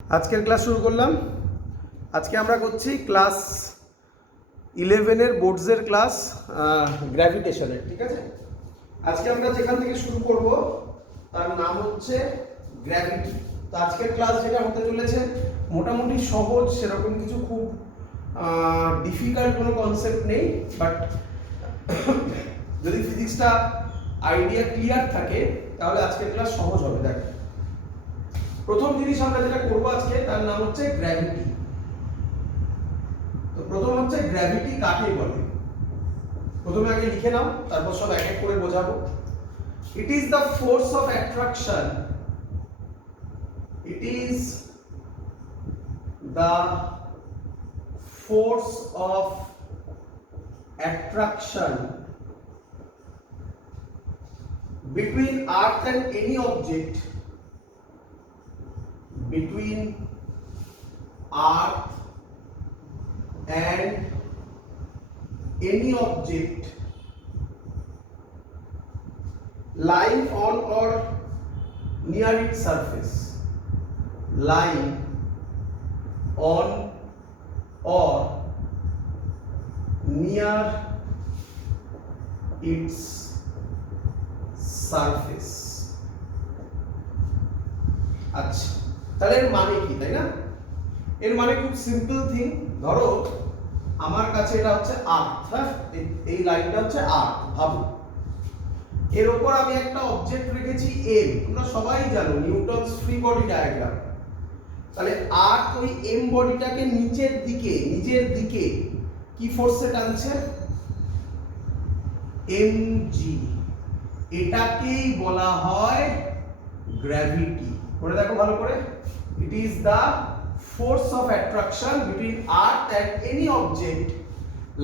আজকের ক্লাস শুরু করলাম। আজকে আমরা করছি ক্লাস 11-এর বোর্ডসের ক্লাস গ্র্যাভিটেশনের। ঠিক আছে, আজকে আমরা যেখান থেকে শুরু করব তার নাম হচ্ছে গ্র্যাভিটি। তো আজকের ক্লাস যেটা হতে চলেছে মোটামুটি সহজ, সেরকম কিছু খুব ডিফিকাল্ট কোনো কনসেপ্ট নেই। বাট যদি ফিজিক্সটা আইডিয়া ক্লিয়ার থাকে তাহলে আজকের ক্লাস সহজ হবে। দেখ, প্রথম জিনিস আমরা যেটা করব আজকে তার নাম হচ্ছে গ্র্যাভিটি। তো প্রথম হচ্ছে গ্র্যাভিটি কাকে বলে, প্রথমে আগে লিখে নাও, তারপর সব এক এক করে বোঝাবো। It is the force of attraction, it is the force of attraction between earth and any object, between earth and any object lying on or near its surface, lying on or near its surface. আচ্ছা, তাহলে এর মানে কি, তাই না? এর মানে খুব সিম্পল থিং। ধরো আমার কাছে এটা হচ্ছে আর্থ, হ্যাঁ, এই লাইনটা হচ্ছে আর্থ, ভাবো। এর উপর আমি একটা অবজেক্ট রেখেছি এম, তোমরা সবাই জানো নিউটনস ফ্রি বডি ডায়াগ্রাম। তাহলে আর্থ ওই এম বডিটাকে নিজের দিকে কি ফোর্সে টানছে? এমজি। এটাকেই বলা হয় গ্র্যাভিটি। পড়ে দেখো ভালো করে। It is the force of attraction between earth and any object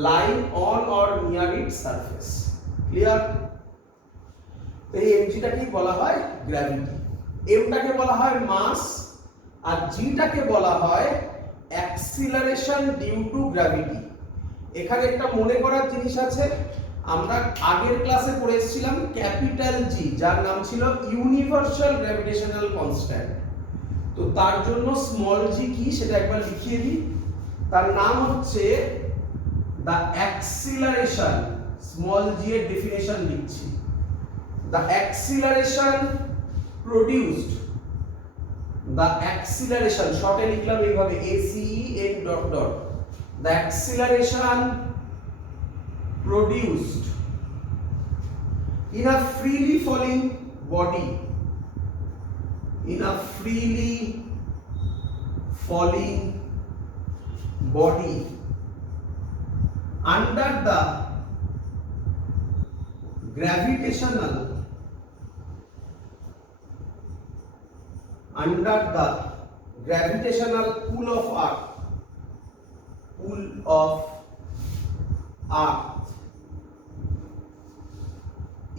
lying on or near it's surface. Clear? এই এমজিটাকেই বলা হয় গ্র্যাভিটি। এমটাকে বলা হয় মাস আর জিটাকে বলা হয় অ্যাক্সিলারেশন ডিউ টু গ্র্যাভিটি। এখানে একটা মনে করার জিনিস আছে, আমরা আগের ক্লাসে পড়েছিলাম ক্যাপিটাল জি, যার নাম ছিল ইউনিভার্সাল গ্র্যাভিটেশনাল কনস্ট্যান্ট। তো তার জন্য স্মল জি কি সেটা একবার লিখিয়ে দিই। তার নাম হচ্ছে দ্য অ্যাক্সিলারেশন। স্মল জি এর ডেফিনেশন লিখছি। The acceleration produced, the acceleration শর্টে লিখলাম এইভাবে ACEN dot dot, the acceleration produced in a freely falling body, in a freely falling body under the gravitational pull of earth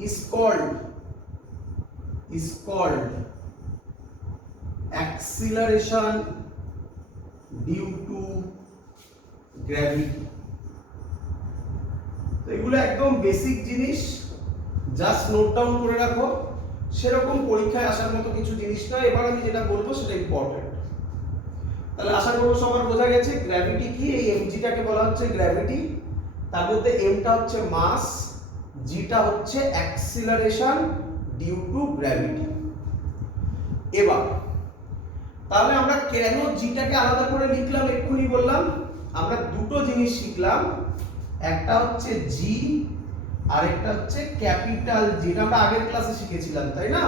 is called acceleration due to gravity. তো এগুলো একদম basic জিনিস, just note down করে রাখো। সেরকম পরীক্ষায় আসার মতো কিছু জিনিস না। এবার আমি যেটা বলবো সেটা ইম্পর্টেন্ট। তাহলে আশা করবো সবার বোঝা গেছে গ্র্যাভিটি কি। এই এমজিটাকে বলা হচ্ছে গ্র্যাভিটি। তার মধ্যে এমটা হচ্ছে মাস, জিটা হচ্ছে অ্যাক্সিলারেশন ডিউ টু গ্র্যাভিটি। এবার তাহলে আমরা কেন জিটাকে আলাদা করে লিখলাম এক্ষুনি বললাম। আমরা দুটো জিনিস শিখলাম, একটা হচ্ছে জি আর একটা হচ্ছে ক্যাপিটাল জি। এটা আমরা আগের ক্লাসে শিখেছিলাম, তাই না?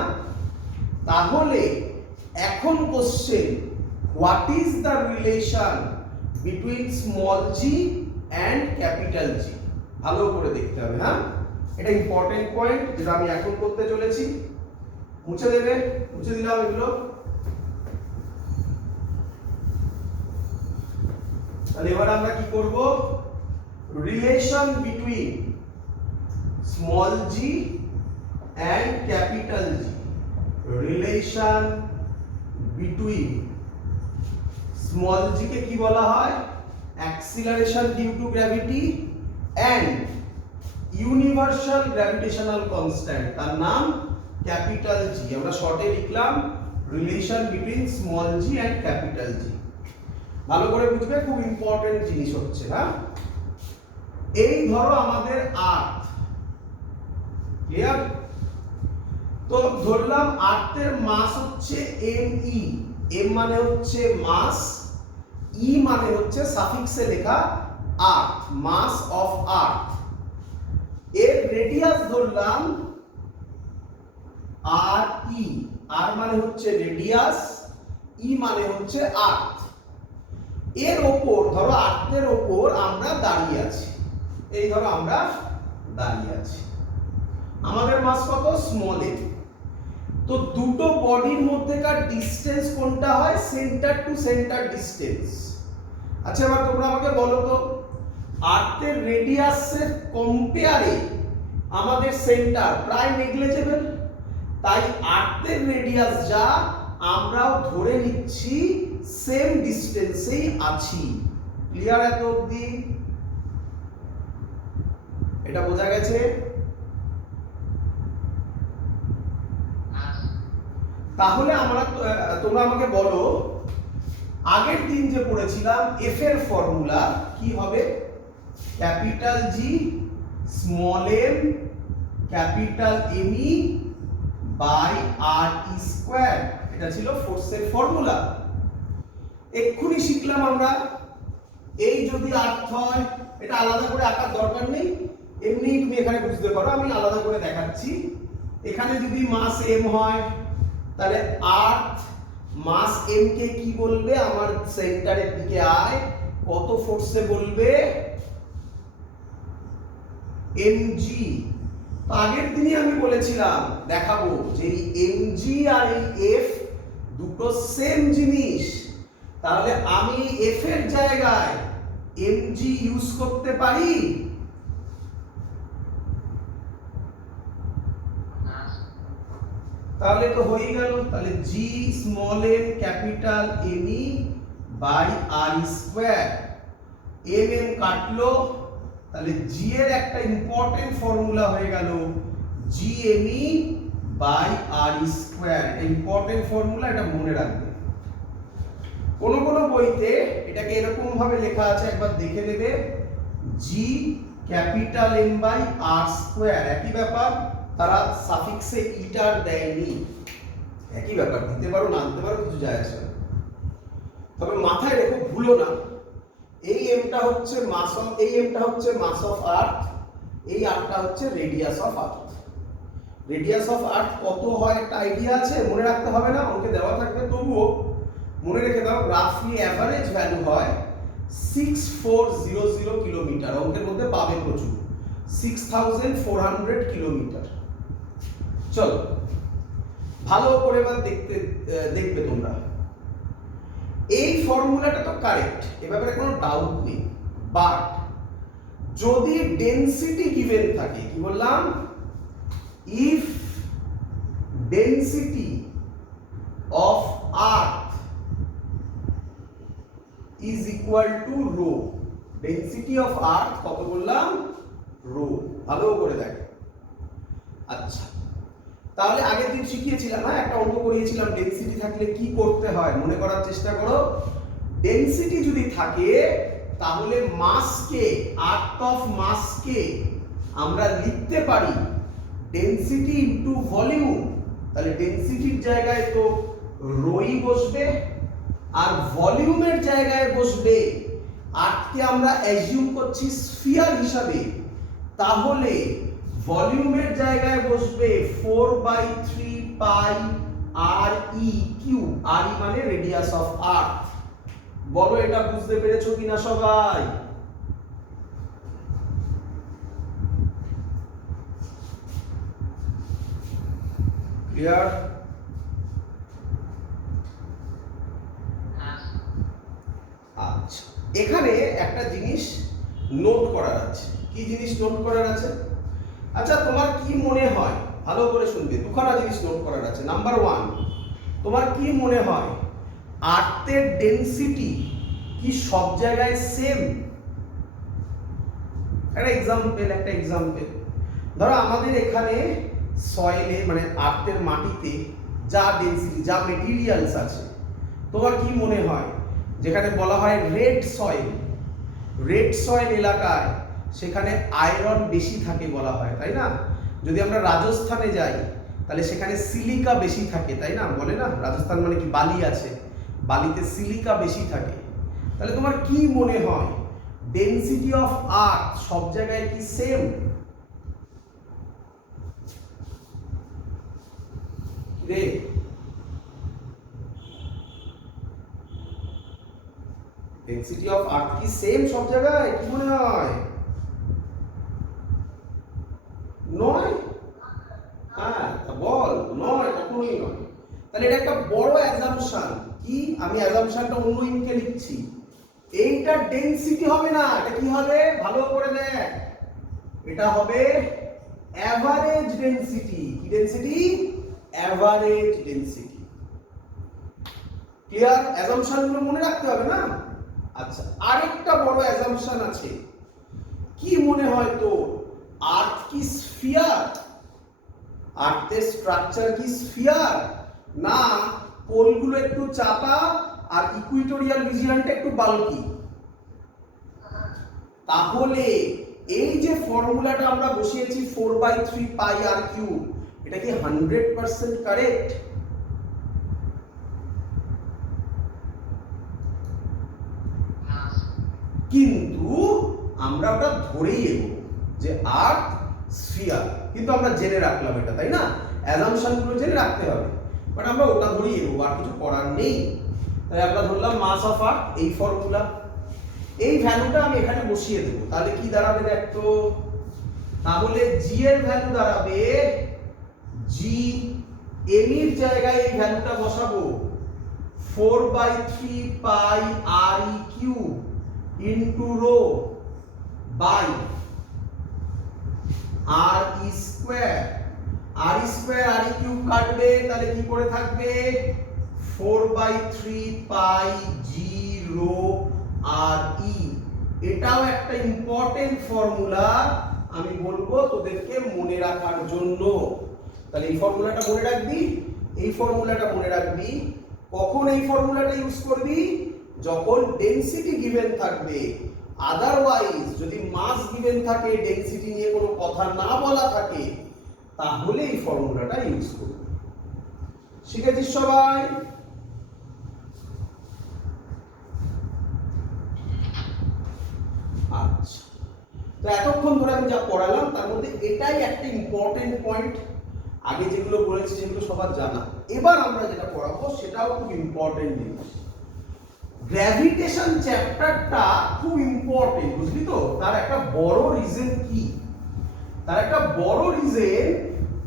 তাহলে এখন question, what is the relation between small G and capital G? ভালো করে দেখতে হবে, হ্যাঁ, এটা ইম্পর্টেন্ট পয়েন্ট যেটা আমি এখন করতে চলেছি। মুছে দেবে, মুছে দিলাম এগুলো। তাহলে এবার আমরা কি করব? Relation between small G and capital G. Relation between small G কে কি বলা হয়? Acceleration due to gravity and universal gravitational constant, তার নাম ক্যাপিটাল জি। আমরা শর্টে লিখলাম relation between small G and capital G. ভালো করে বুঝবে, খুব ইম্পর্টেন্ট জিনিস হচ্ছে। হ্যাঁ, এই ধরো আমাদের আর্থ, ক্লিয়ার? তো ধরলাম আর্থের মাস হচ্ছে mE, m মানে হচ্ছে মাস, e মানে হচ্ছে সাফিক্সে লেখা আর্থ, মাস অফ আর্থ। এর রেডিয়াস ধরলাম RE, r মানে হচ্ছে রেডিয়াস, e মানে হচ্ছে আর্থ। এর ওপর ধরো আর্থের ওপর আমরা দাঁড়িয়ে আছি, এই ধরো আমরা দাঁড়িয়ে আছি, আমাদের মাস কত? Small m। তো দুটো বডির মধ্যেকার ডিসটেন্স কোনটা হয়? Centre to centre distance. আচ্ছা, এবার তোমরা আমাকে বলো তো, আর্থের রেডিয়াসের কম্পেয়ারে আমাদের সেন্টার প্রায় নেগলিজেবল, তাই আর্থের রেডিয়াস যা আমরাও ধরে নিচ্ছি সেম ডিসটেন্সেই আছি। ক্লিয়ার এত অবধি? এটা বোঝা গেছে? তাহলে তোমরা আমাকে বলো, আগের দিন যে পড়েছিলাম এফ এর ফর্মুলা কি হবে? Capital G small M capital M E by R E square, এটা ছিল ফোর্সের ফর্মুলা। এক্ষুনি শিখলাম আমরা, এই যদি আর্থ হয়, এটা আলাদা করে আঁকার দরকার নেই, এমনি তুমি এখানে বুঝতে পারো, আমি আলাদা করে দেখাচ্ছি। এখানে যদি মাস এম হয়, তাহলে আর্থ মাস এম কে কি বলবে? আমার সেন্টারের দিকে আয়, কত ফোর্সে বলবে? এমজি। আগের দিনই আমি বলেছিলাম, দেখাবো যে এই এমজি আর এই এফ দুটো সেম জিনিস, তাহলে আমি এফ এর জায়গায় এমজি ইউজ করতে পারি? তাহলে তো হয়ে গেল, তাহলে G small M capital M E by R square, M M কাটলো, তাহলে জি এর একটা ইম্পর্টেন্ট ফর্মুলা হয়ে গেল G M E by R square. এটা ইম্পর্টেন্ট ফর্মুলা, এটা মনে রাখবে। কোন কোন বইতে এটাকে এরকম ভাবে লেখা আছে, একবার দেখে নেবে, G capital M by R square, একই ব্যাপার, তারা সাফিক্সে ইটার দেয়নি, একই ব্যাপার, দিতে পারো না দিতে পারো, কিছু যায় আসে না। তবে মাথায় রেখো, ভুলো না, এই এমটা হচ্ছে মাস অফ, এই এমটা হচ্ছে মাস অফ আর্থ, এই আরটা হচ্ছে radius of earth. Radius of earth কত হয় একটা আইডিয়া আছে? মনে রাখতে হবে না, অঙ্কে দেওয়া থাকবে, তবুও মনে রেখে দাও, রাফলি অ্যাভারেজ ভ্যালু হয় 6400 কিলোমিটার, অঙ্কের মধ্যে পাবে প্রচুর, 6400 কিলোমিটার। চলো ভালো করে এবার দেখবে তোমরা, এই ফর্মুলাটা তো কারেক্ট, এ ব্যাপারে কোনো ডাউট নেই। বাট যদি ডেনসিটি গিভেন থাকে, কি বললাম? If density of earth is equal to rho, density of earth কত বললাম? রো। ভালো করে দেখ। আচ্ছা, তাহলে আগের দিন শিখিয়েছিলাম, হ্যাঁ, একটা অঙ্ক করিয়েছিলাম, ডেনসিটি থাকলে কি করতে হয়, মনে করার চেষ্টা করো। ডেনসিটি যদি থাকে, তাহলে মাসকে, আর্থ অফ মাসকে আমরা লিখতে পারি ডেনসিটি ইনটু ভলিউম। তাহলে ডেনসিটির জায়গায় তো রোই বসবে, আর ভলিউমের জায়গায় বসবে, আর্থকে আমরা অ্যাজিউম করছি স্ফিয়ার হিসাবে, তাহলে ভলিউমের জায়গায় বসবে 4/3 পাই আর ই কিউ, আর ই মানে রেডিয়াস অফ আর্থ। বলো এটা বুঝতে পেরেছো কিনা সবাই? ক্লিয়ার? আচ্ছা, এখানে একটা জিনিস নোট করার আছে। কি জিনিস নোট করার আছে? আচ্ছা, তোমার কি মনে হয়, ভালো করে শুনবে, দুখানা জিনিস নোট করার আছে। নাম্বার 1, তোমার কি মনে হয় আর্থের ডেনসিটি কি সব জায়গায় সেম? একটা এক্সাম্পল, ধরো আমাদের এখানে সয়েলে, মানে আর্থের মাটিতে যা ডেনসিটি, যা মেটেরিয়ালস আছে, তোমার কি মনে হয় যেখানে বলা হয় রেড সয়েল এলাকায় সেখানে আয়রন বেশি থাকে বলা হয়, তাই না? যদি আমরা রাজস্থানে যাই তাহলে সেখানে সিলিকা বেশি থাকে, তাই না? বলে না রাজস্থান মানে কি বালি আছে, বালিতে সিলিকা বেশি থাকে। তাহলে তোমার কি মনে হয় ডেনসিটি অফ আর্থ সব জায়গায় কি সেম? রে ডেনসিটি অফ আর্থ কি সেম সব জায়গায়? কি মনে হয়? নয়? হ্যাঁ, বল। নয়, কখনোই নয়। তাহলে এটা একটা বড় অ্যাজাম্পশন। কি? আমি অ্যাজাম্পশনটা অন্য ইনকে লিখছি। এইটা ডেনসিটি হবে না, এটা কি হবে? ভালো করে দেখ, এটা হবে অ্যাভারেজ ডেনসিটি। কি ডেনসিটি? Average density. ক্লিয়ার? অ্যাজাম্পশনগুলো মনে রাখতে হবে না? আচ্ছা, আরেকটা বড় অ্যাজাম্পশন আছে। কি মনে হয় তো? আর্থ কি স্ফিয়ার? আর্থের স্ট্রাকচার কি স্ফিয়ার, না পোলগুলো একটু চাপা আর ইকুইটোরিয়াল রিজিয়নটা একটু বাল্কি? তাহলে এই যে ফর্মুলাটা আমরা বসিয়েছি 4/3 পাই আর কিউ, এটা কি 100% কারেক্ট? কিন্তু আমরা ওটা ধরেই এগো যে আর্থ স্ফিয়ার, কিন্তু আমরা জেনে রাখলাম এটা, তাই না? অ্যাজাম্পশনগুলো জেনে রাখতে হবে, বাট আমরা ওটা ধরেই এগো, আর কিছু করার নেই। তাই আমরা ধরলাম মাস অফ আর্থ, এই ফর্মুলা, এই ভ্যালুটা আমি এখানে বসিয়ে দেবো। তাহলে কি দাঁড়াবে দেখ তো? তাহলে জি এর ভ্যালু দাঁড়াবে, জি এম এর জায়গায় এই ভ্যালুটা বসাবো 4/3 pi R E cube into rho by R E square. R E square R E cube কাটবে, তাহলে কি করে থাকবে? 4/3 পাই জি রো আর ই। এটাও একটা ইম্পর্টেন্ট ফর্মুলা, আমি বলবো তোদেরকে মনে রাখার জন্য। তাহলে এই ফর্মুলাটা মনে রাখবি, এই ফর্মুলাটা মনে রাখবি। কখন এই ফর্মুলাটা ইউজ করবি? যখন ডেনসিটি গিভেন থাকবে। আদারওয়াইজ যদি মাস গিভেন থাকে, ডেনসিটি নিয়ে কোনো কথা না বলা থাকে, তাহলে এই ফর্মুলাটা ইউজ করবি। শিখেছিস সবাই? আচ্ছা, তো এতক্ষণ ধরে আমি যা পড়ালাম তার মধ্যে এটাই একটা ইম্পর্টেন্ট পয়েন্ট। আগে যেগুলো বলেছি সেগুলো সবার জানা। এবার আমরা যেটা পড়াবো সেটাও খুব ইম্পর্টেন্ট জিনিস। গ্র্যাভিটেশন চ্যাপ্টারটা খুব ইম্পর্টেন্ট, বুঝলি তো? তার একটা বড় রিজন কি? তার একটা বড় রিজন,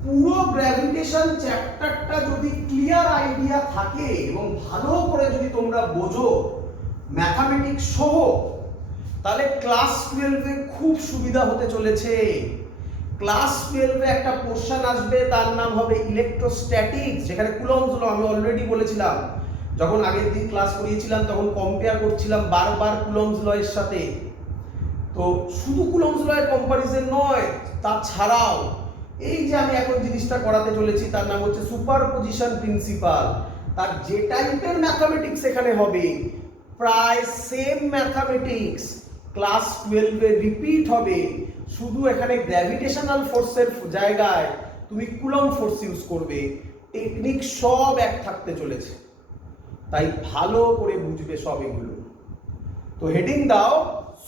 পুরো গ্র্যাভিটেশন চ্যাপ্টারটা যদি ক্লিয়ার আইডিয়া থাকে এবং ভালো করে যদি তোমরা বোঝো ম্যাথামেটিক্স সহ, তাহলে ক্লাস 12-এ খুব সুবিধা হতে চলেছে। ক্লাস 12-এ একটা কোশ্চেন আসবে, তার নাম হবে ইলেকট্রোস্ট্যাটিক্স, যেখানে কুলম্বস ল আমি অলরেডি বলেছিলাম, যখন আগের দিন ক্লাস করিয়েছিলাম তখন কম্পেয়ার করছিলাম বারবার কুলম্বস ল এর সাথে। তো শুধু কুলম্বস ল এর কম্পারিজন নয়, তাছাড়াও এই যে আমি এখন জিনিসটা করাতে চলেছি তার নাম হচ্ছে সুপারপজিশন প্রিন্সিপাল। তার যে টাইপের ম্যাথামেটিক্স এখানে হবে, প্রায় সেম ম্যাথামেটিক্স ক্লাস 12-এ রিপিট হবে, শুধু এখানে গ্র্যাভিটেশনাল ফোর্সের জায়গায় তুমি কুলম্ব ফোর্স ইউজ করবে। টেকনিক সব এক থাকতে চলেছে, তাই ভালো করে বুঝবে সব এগুলো। তো হেডিং দাও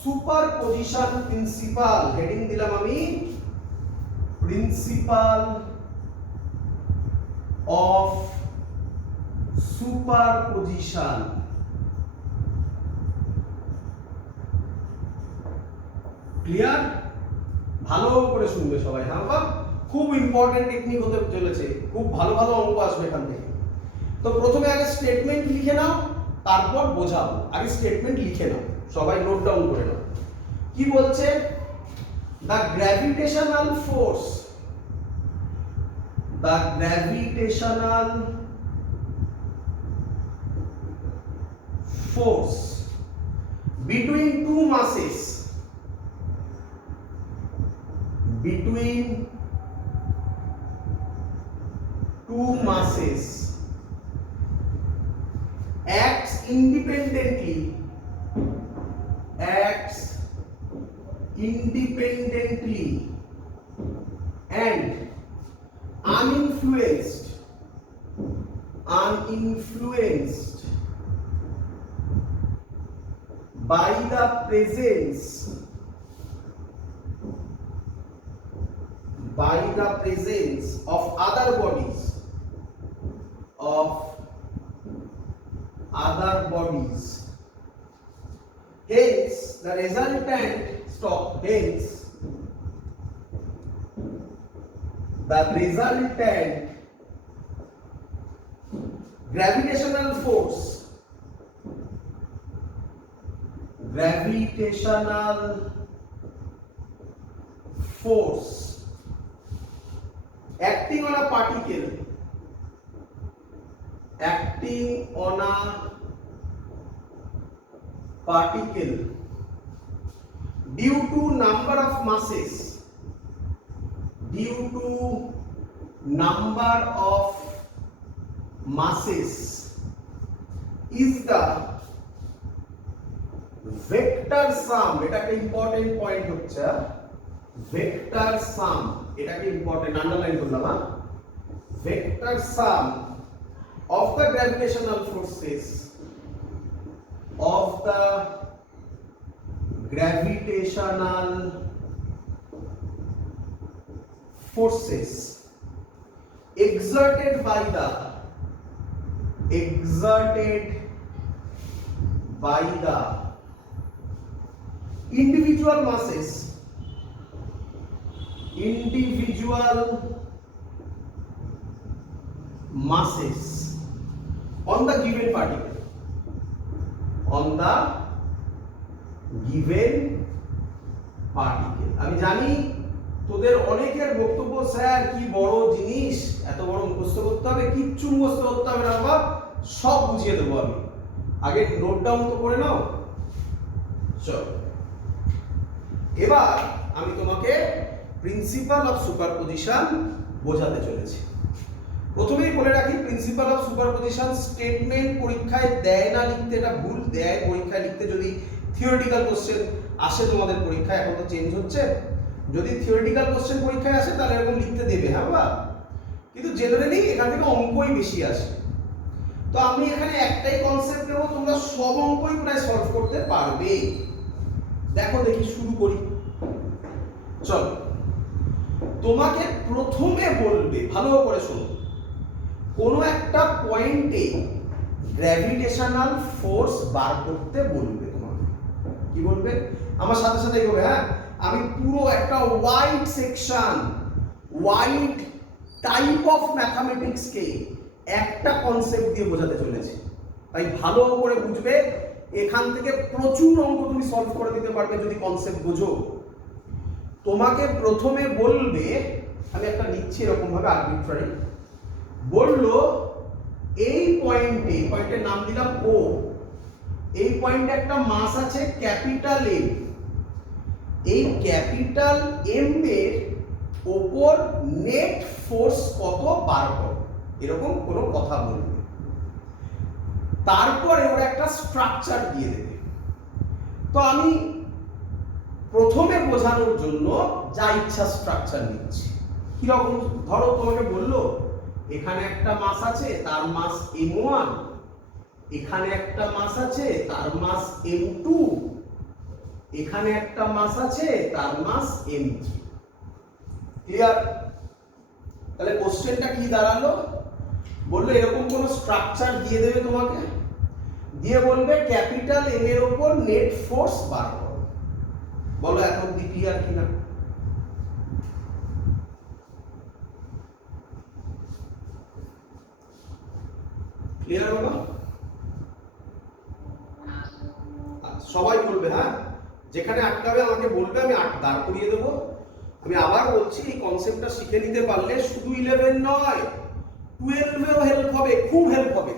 সুপারপজিশন প্রিন্সিপাল। হেডিং দিলাম আমি প্রিন্সিপাল অফ সুপারপজিশন। ক্লিয়ার? ভালো করে শুনবে সবাই। হ্যাঁ বাবা, খুব ইম্পর্টেন্ট টেকনিক হতে চলেছে, খুব ভালো ভালো অঙ্ক আসবে এখান থেকে। তো প্রথমে আগে স্টেটমেন্ট লিখে নাও, তারপর বোঝাবো। আগে স্টেটমেন্ট লিখে নাও, সবাই নোট ডাউন করে নাও। কি বলছে? The gravitational force, the gravitational force between two masses, between two masses independently and uninfluenced by the presence of other bodies hence the resultant gravitational force acting on a particle due to number of masses is the vector sum. এটা একটা important point হচ্ছে vector sum, এটাকে important underline করলাম। vector sum of the gravitational forces exerted by the individual masses on the given particle আমি জানি তোদের অনেকের বক্তব্য, স্যার কি বড় জিনিস, এত বড় মুখস্থ করতে হবে? কিচ্ছু মুখস্থ করতে হবে না বাবা, সব বুঝিয়ে দেবো আমি। আগে নোট ডাউন তো করে নাও। চল এবার আমি তোমাকে প্রিন্সিপাল অফ সুপারপজিশন বোঝাতে চলেছি। প্রথমেই বলে রাখি, প্রিন্সিপাল অফ সুপারপজিশন স্টেটমেন্ট পরীক্ষায় দেয় না লিখতে, এটা ভুল। দেয় পরীক্ষায় লিখতে যদি থিওরিটিক্যাল কোশ্চেন আসে তোমাদের পরীক্ষায়, এখন তো চেঞ্জ হচ্ছে। যদি থিওরিটিক্যাল কোশ্চেন পরীক্ষায় আসে তাহলে এরকম লিখতে দেবে, হ্যাঁ বাবা, কিন্তু জেনারেলি এখান থেকে অঙ্কই বেশি আসে। তো আমি এখানে একটাই কনসেপ্ট নেব, তোমরা সব অঙ্কই প্রায় সলভ করতে পারবে। দেখো দেখি শুরু করি। চল, তোমাকে প্রথমে বলবে, ভালো করে শোনো, কোনো একটা পয়েন্টে গ্র্যাভিটেশনাল ফোর্স বার করতে বলবে। তোমাকে কি বলবে? আমার সাথে সাথে হবে, হ্যাঁ। আমি পুরো একটা wide section, wide type of ম্যাথামেটিক্সকে একটা কনসেপ্ট দিয়ে বোঝাতে চলেছি, তাই ভালো করে বুঝবে। এখান থেকে প্রচুর অঙ্ক তুমি সলভ করে দিতে পারবে যদি কনসেপ্ট বোঝো। তোমাকে প্রথমে বলবে, আমি একটা লিখছি এরকম ভাবে আরবিট্রারি, বললো এই পয়েন্টের নাম দিলাম ও, এই পয়েন্টে একটা মাস আছে ক্যাপিটাল এম, এই ক্যাপিটাল এম এর ওপর নেট ফোর্স কত বার করো, এরকম কোনো কথা বলবে। তারপরে ওরা একটা স্ট্রাকচার দিয়ে দেবে। তো আমি প্রথমে বোঝানোর জন্য যা ইচ্ছা স্ট্রাকচার নিচ্ছি। কিরকম? ধরো তোমাকে বললো এখানে একটা মাস আছে, তার মাস m1, এখানে একটা মাস আছে, তার মাস m2, এখানে একটা মাস আছে, তার মাস m3। ক্লিয়ার? তাহলে কোশ্চেনটা কি দাঁড়ালো? বললো এরকম কোন স্ট্রাকচার দিয়ে দেবে তোমাকে, দিয়ে বলবে ক্যাপিটাল এম এর উপর নেট ফোর্স বার করো। বলো এত অব্দি ক্লিয়ার কিনা? ক্লিয়ার হলো? সবাই বলবে, হ্যাঁ। যেখানে আটকাবে আমাকে বলবে, আমি দাঁড় করিয়ে দেবো। আমি আবার বলছি, এই কনসেপ্টটা শিখে নিতে পারলে শুধু 11 নয় 12এও হেল্প হবে, খুব হেল্প হবে।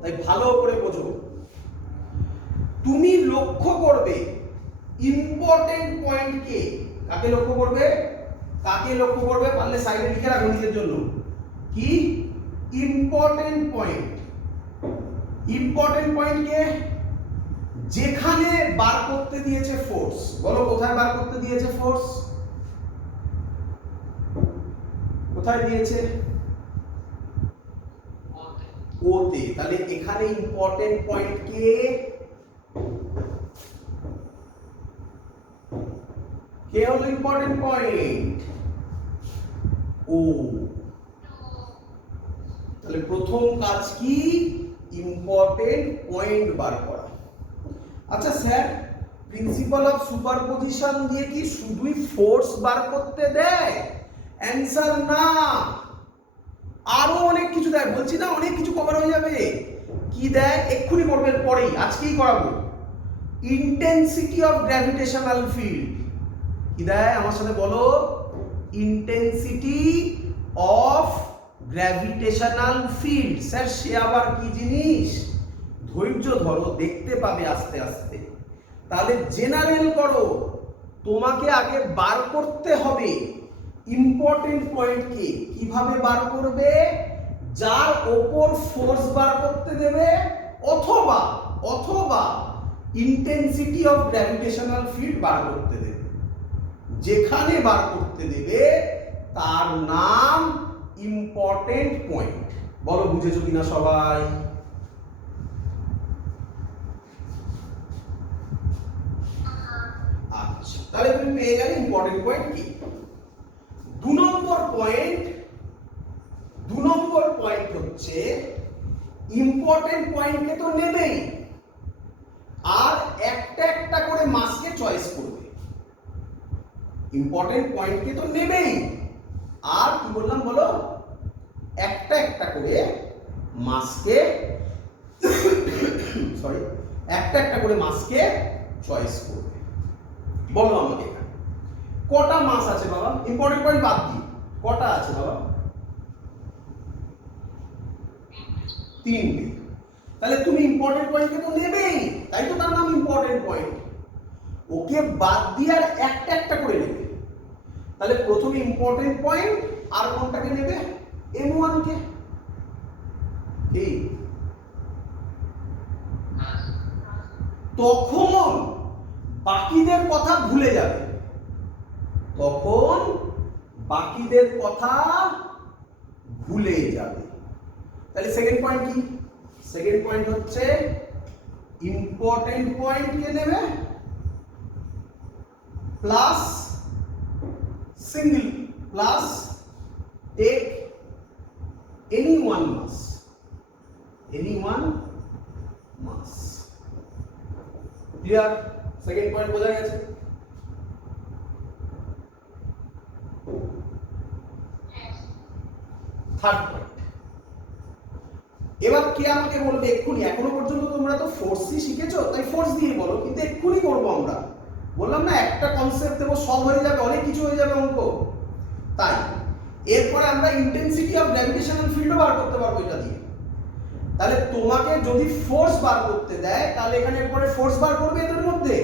তাই ভালো করে বোঝো। তুমি লক্ষ্য করবে ইম্পর্টেন্ট পয়েন্টকে। কাকে লক্ষ্য করবে? কাকে লক্ষ্য করবে? পারলে সাইডে লিখে রাখো নিজের জন্য। কি ইম্পর্টেন্ট পয়েন্ট? ইম্পর্টেন্ট পয়েন্টকে যেখানে বার করতে দিয়েছে ফোর্স, বলো কোথায় বার করতে দিয়েছে ফোর্স? কোথায় দিয়েছে? ওতে। তাহলে এখানে ইম্পর্টেন্ট পয়েন্ট কে হলো ইম্পর্টেন্ট পয়েন্ট? ও। তাহলে প্রথম কাজ কি? ইম্পর্টেন্ট পয়েন্ট বার করা। আচ্ছা স্যার, প্রিন্সিপাল অফ সুপারপজিশন দিয়ে কি শুধুই ফোর্স বার করতে দেয়? অ্যানসার না, আরো অনেক কিছু দেয়। বলছি না অনেক কিছু কভার হয়ে যাবে। কি দেয় এক্ষুনি করবে, পরেই আজকেই করাবো। ইন্টেন্সিটি অফ গ্র্যাভিটেশনাল ফিল্ড কি দেয়? আমার সাথে বলো, intensity of gravitational field. Sir সে আবার কি জিনিস? ধৈর্য ধরো, দেখতে পাবে আস্তে আস্তে। তাহলে জেনারেল করো, তোমাকে আগে বার করতে হবে ইম্পর্টেন্ট পয়েন্ট কি। কিভাবে বার করবে? যার ওপর ফোর্স বার করতে দেবে অথবা অথবা ইন্টেন্সিটি অফ গ্র্যাভিটেশনাল ফিল্ড বার করতে দেবে। যেখানে বার করতে দেবে তার নাম ইম্পর্টেন্ট পয়েন্ট। বলো বুঝেছো কিনা সবাই? আচ্ছা, তাহলে তুমি পেয়ে গেলে ইম্পর্টেন্ট পয়েন্ট কি। 2 নম্বর পয়েন্ট হচ্ছে ইম্পর্টেন্ট পয়েন্টকে তো নেবেই, আর একটা একটা করে মাসকে চয়েস করবে। ইম্পর্টেন্ট পয়েন্টকে তো নেবেই, আর কি বললাম বলো, একটা একটা করে মাসকে সরি একটা একটা করে মাসকে চয়েস করবে। বলো আমাকে কটা মাস আছে বাবা? ইম্পর্টেন্ট পয়েন্ট বাদ দিই, কটা আছে বাবা? 3টে। তাহলে তুমি ইম্পর্টেন্ট পয়েন্টকে তো নেবেই, তাই তো তার নাম ইম্পর্টেন্ট পয়েন্ট। ওকে বাদ দিয়ে আর একটা একটা করে নেবে। তাহলে প্রথমে ইম্পর্টেন্ট পয়েন্ট, আর কোনটাকে নেবে? M1 কে। কি তখন বাকিদের কথা ভুলে যাবে, তখন বাকিদের কথা ভুলে যাবে। তাহলে সেকেন্ড পয়েন্ট কি? সেকেন্ড পয়েন্ট হচ্ছে ইম্পর্টেন্ট পয়েন্ট কে নেবে plus single plus take any one mass, any one mass. Clear? Second point বোঝা গেছে? Third point. এবার কে আমাকে বলবে এক্ষুনি, এখনো পর্যন্ত তোমরা তো ফোর্সই শিখেছো, তাই ফোর্স দিয়ে বলো, কিন্তু এক্ষুনি করবো আমরা। বললাম না একটা কনসেপ্ট দেবো, সব হয়ে যাবে, অনেক কিছু হয়ে যাবে অঙ্ক। তাই এরপরে আমরা ইন্টেন্সিটি অফ গ্র্যাভিটেশনাল ফিল্ডও বার করতে পারবো এটা দিয়ে। তাহলে তোমাকে যদি ফোর্স বার করতে দেয়, তাহলে এখানে এরপরে ফোর্স বার করবে এদের মধ্যে।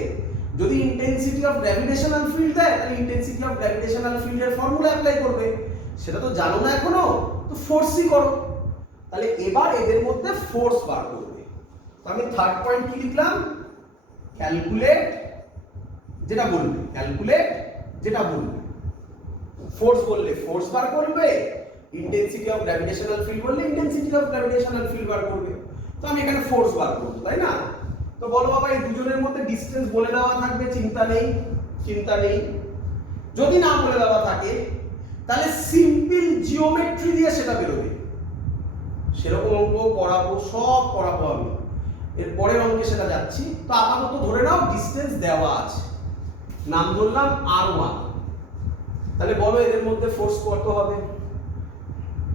যদি ইন্টেন্সিটি অফ গ্র্যাভিটেশনাল ফিল্ড দেয়, তাহলে ইন্টেন্সিটি অফ গ্র্যাভিটেশনাল ফিল্ডের ফর্মুলা অ্যাপ্লাই করবে। সেটা তো জানো না এখনো, তো ফোর্সই করো। তাহলে এবার এদের মধ্যে ফোর্স বার করবে। তো আমি থার্ড পয়েন্ট কি লিখলাম? ক্যালকুলেট যেটা বলবে, ক্যালকুলেট যেটা বলবে। ফোর্স বললে ফোর্স বার করবে, ইন্টেন্সিটি অফ গ্র্যাভিটেশনাল ফিল্ড বললে ইন্টেন্সিটি অফ গ্র্যাভিটেশনাল ফিল্ড বার করবে। তো আমি এখানে ফোর্স বার করব, তাই না? তো বলো বাবা, এই দুজনের মধ্যে ডিসটেন্স বলে দেওয়া থাকবে, চিন্তা নেই, চিন্তা নেই। যদি না বলে দেওয়া থাকে তাহলে সিম্পল জিওমেট্রি দিয়ে সেটা বেরোবে। সেরকম অঙ্ক করাবো, সব করাবো আমি, এর পরের অঙ্কে সেটা যাচ্ছি। তো আপাতত ধরে নাও ডিসটেন্স দেওয়া আছে, নাম ধরলাম R1। তাহলে বলো এদের মধ্যে ফোর্স কত হবে?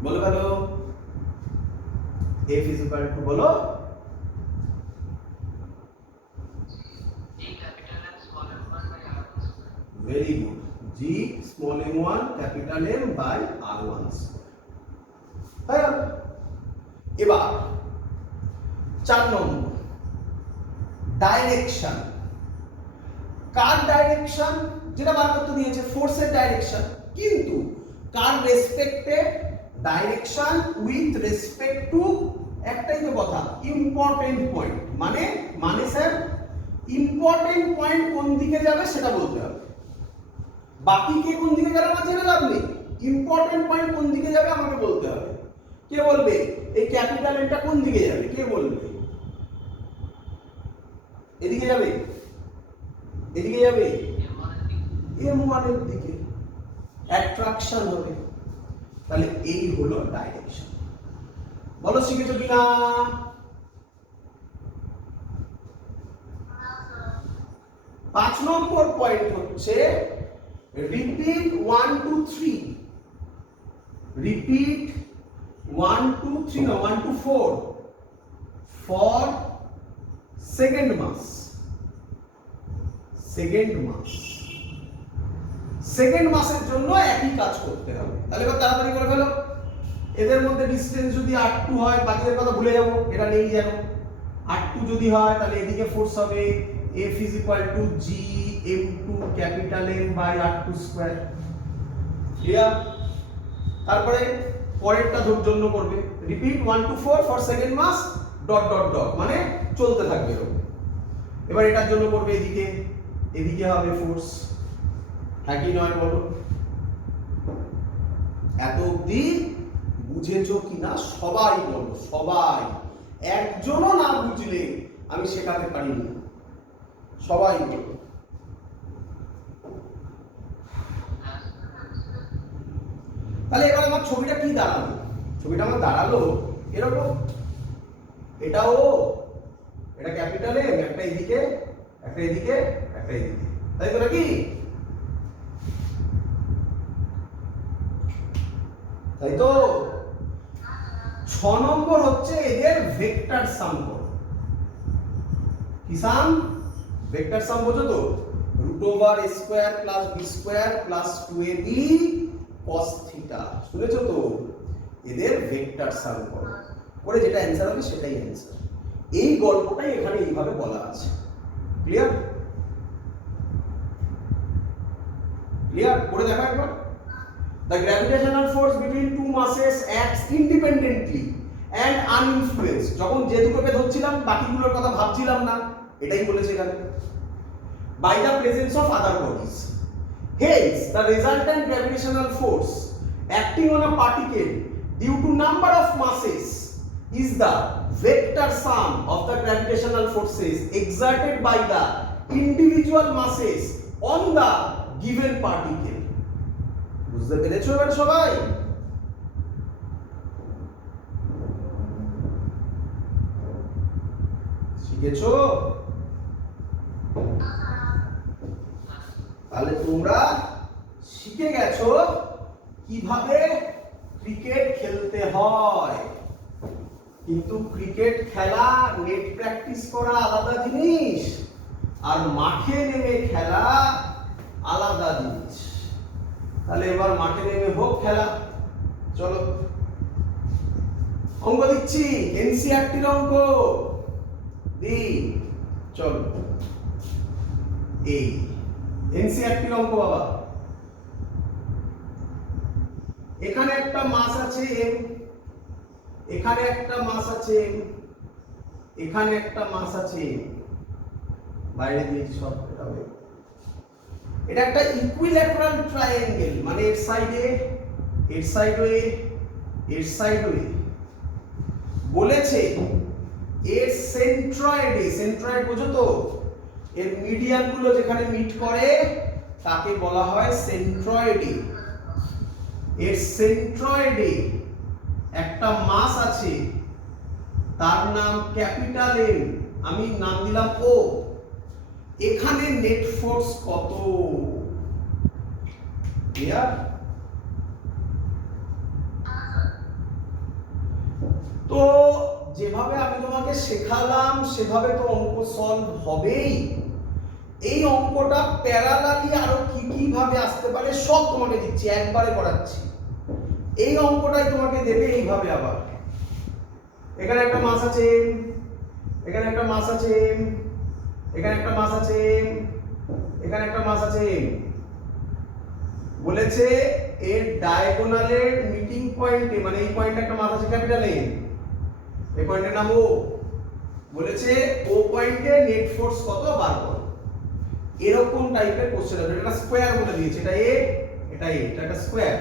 বলো ভালো। F is equal to বলো very good, G small m1 capital M by R1 square। এবার 4 নম্বর ডাইরেকশন। কার ডাইরেকশন? যেটা বার করতে দিয়েছে ফোর্সের ডাইরেকশন, কিন্তু কার রেসপেক্টে? ডাইরেকশন উইথ রেসপেক্ট টু একটাই তো কথা, ইম্পর্টেন্ট পয়েন্ট মানে মানে স্যার ইম্পর্টেন্ট পয়েন্ট কোন দিকে যাবে সেটা বলতে হবে, বাকি কে কোন দিকে গেলে আমার জেনে লাভ নেই, ইম্পর্টেন্ট পয়েন্ট কোন দিকে যাবে আমাকে বলতে হবে। কে বলবে এই ক্যাপিটাল এনটা কোন দিকে যাবে, কে বলবে? এদিকে যাবে, এদিকে যাবে, M1 এর দিকে অ্যাট্রাকশন হবে। তাহলে এই হলো ডাইরেকশন। বলো শিখেছো কিনা? পাঁচ নম্বর পয়েন্ট হচ্ছে রিপিট 1 2 3, রিপিট 1 2 3 না 1 2 4 for second mass, second mass, second মাসের জন্য একই কাজ করতে হবে। তাহলে এবার তাড়াতাড়ি করে ফেলো। এদের মধ্যে ডিসটেন্স যদি r2 হয়, বাকিদের কথা ভুলে যাবো, এটা নেই যেন। r2 যদি হয় তাহলে এদিকে ফোর্স হবে F is equal to G M2 capital M by R2 square, clear? তারপরে পরেরটা জন্য করবে repeat 1 to 4 for second mass dot dot dot, মানে চলতে থাকবে এরকম। এবার এটার জন্য করবে এদিকে, এদিকে হবে ফোর্স, হ্যাঁ কি নয় বলো? এত অবধি বুঝেছো কিনা সবাই বলো, সবাই, একজনও না বুঝলে আমি শেখাতে পারিনি, সবাই বলো। তাহলে এবার আমার ছবিটা কি দাঁড়ালো? ছবিটা আমার দাঁড়ালো এরকম, এটাও এটা ক্যাপিটাল এম, একটা এদিকে একটা এদিকে একটা এদিকে, তাই তো নাকি? তাই তো। 6 নম্বর হচ্ছে এদের ভেক্টর সাম করো। কি সাম? ভেক্টর সাম বোঝো তো? √a² + b² + 2ab cos theta, শুনেছো তো? এদের ভেক্টর সাম করো, করে যেটা অ্যানসার হবে সেটাই অ্যানসার। এই গল্পটাই এখানে এইভাবে বলা আছে, ক্লিয়ার? ক্লিয়ার করে দেখা একবার। The gravitational force between two masses acts independently and uninfluenced. যখন যে দুটোকে ধরছিলাম বাকিগুলোর কথা ভাবছিলাম না, এটাই বলেছে এখানে। By the presence of other bodies. Hence, the resultant gravitational force acting on a particle due to number of masses is the vector sum of the gravitational forces exerted by the individual masses on the given particle. বুঝতে পেরেছো এবার সবাই? শিখেছো? তাহলে তোমরা শিখে গেছো কিভাবে ক্রিকেট খেলতে হয়। কিন্তু ক্রিকেট খেলা, নেট প্র্যাকটিস করা আলাদা জিনিস, আর মাঠে নেমে খেলা আলাদা জিনিস। তাহলে এবার মাঠে নেমে হোক খেলা। চলো অঙ্ক দিচ্ছি, এনসিইআরটির অঙ্ক দি। চলো এই এনসিইআরটির অঙ্ক বাবা। এখানে একটা মাস আছে m, এখানে একটা মাস আছে m, এখানে একটা মাস আছে m, বাইরে দিয়েছি সব। এটা একটা ইকুইল্যাটারাল ট্রায়াঙ্গেল, মানে এর সাইডে এর সাইডে এর সাইডে বলেছে এর সেন্ট্রয়েডে, সেন্ট্রয়েড বোঝো তো? এর মিডিয়ান গুলো যেখানে মিট করে তাকে বলা হয় সেন্ট্রয়েডে। এর সেন্ট্রয়েডে একটা মাস আছে, তার নাম ক্যাপিটাল এম, আমি নাম দিলাম ও। এখানে নেট ফোর্স কত? ক্লিয়ার? তো যেভাবে আমি তোমাকে শেখালাম সেভাবে তো অঙ্ক সলভ হবেই। এই অঙ্কটা প্যারালালি আরো কি কি ভাবে আসতে পারে সব তোমাকে দিচ্ছি, একবারে করাচ্ছি। এই অঙ্কটাই তোমাকে দেবে এইভাবে। আবার এখানে একটা মাস আছে, এখানে একটা মাস আছে, এখানে একটা মাস আছে, এখানে একটা মাস আছে। বলেছে এর ডায়াগোনালের মিটিং পয়েন্টে, মানে এই পয়েন্টে একটা মাস আছে ক্যাপিটাল এম, এই পয়েন্টের নাম ও। বলেছে ও পয়েন্টে নেট ফোর্স কত বার করো। এরকম টাইপের কোশ্চেন হবে। এটা স্কয়ার বলে দিয়েছে, এটা এ, এটা এ, এটা একটা স্কয়ার।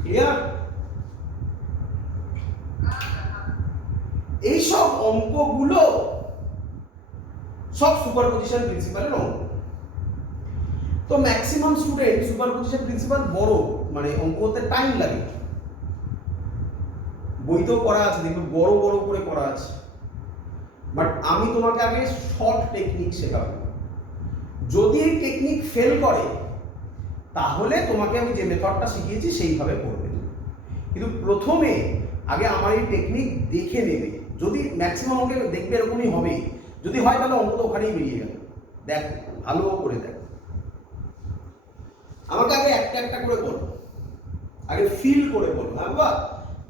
ক্লিয়ার? এই সব অঙ্কগুলো সব সুপারপজিশন প্রিন্সিপালের অঙ্ক। তো ম্যাক্সিমাম স্টুডেন্ট সুপারপজিশন প্রিন্সিপাল বড় মানে অঙ্ক করতে টাইম লাগে, বইতেও করা আছে দেখবে বড় বড় করে করা আছে, বাট আমি তোমাকে আগে শর্ট টেকনিক শেখাবো। যদি এই টেকনিক ফেল করে তাহলে তোমাকে আমি যে মেথডটা শিখিয়েছি সেইভাবে করবে, কিন্তু প্রথমে আগে আমার এই টেকনিক দেখে নেবে। যদি ম্যাক্সিমাম অঙ্কে দেখবে এরকমই হবে, যদি হয় তাহলে অঙ্ক তো ওখানেই বেরিয়ে গেল। দেখো ভালো করে দেখো, আমাকে আগে একটা একটা করে বলো, আগে ফিল করে বলো। বাবা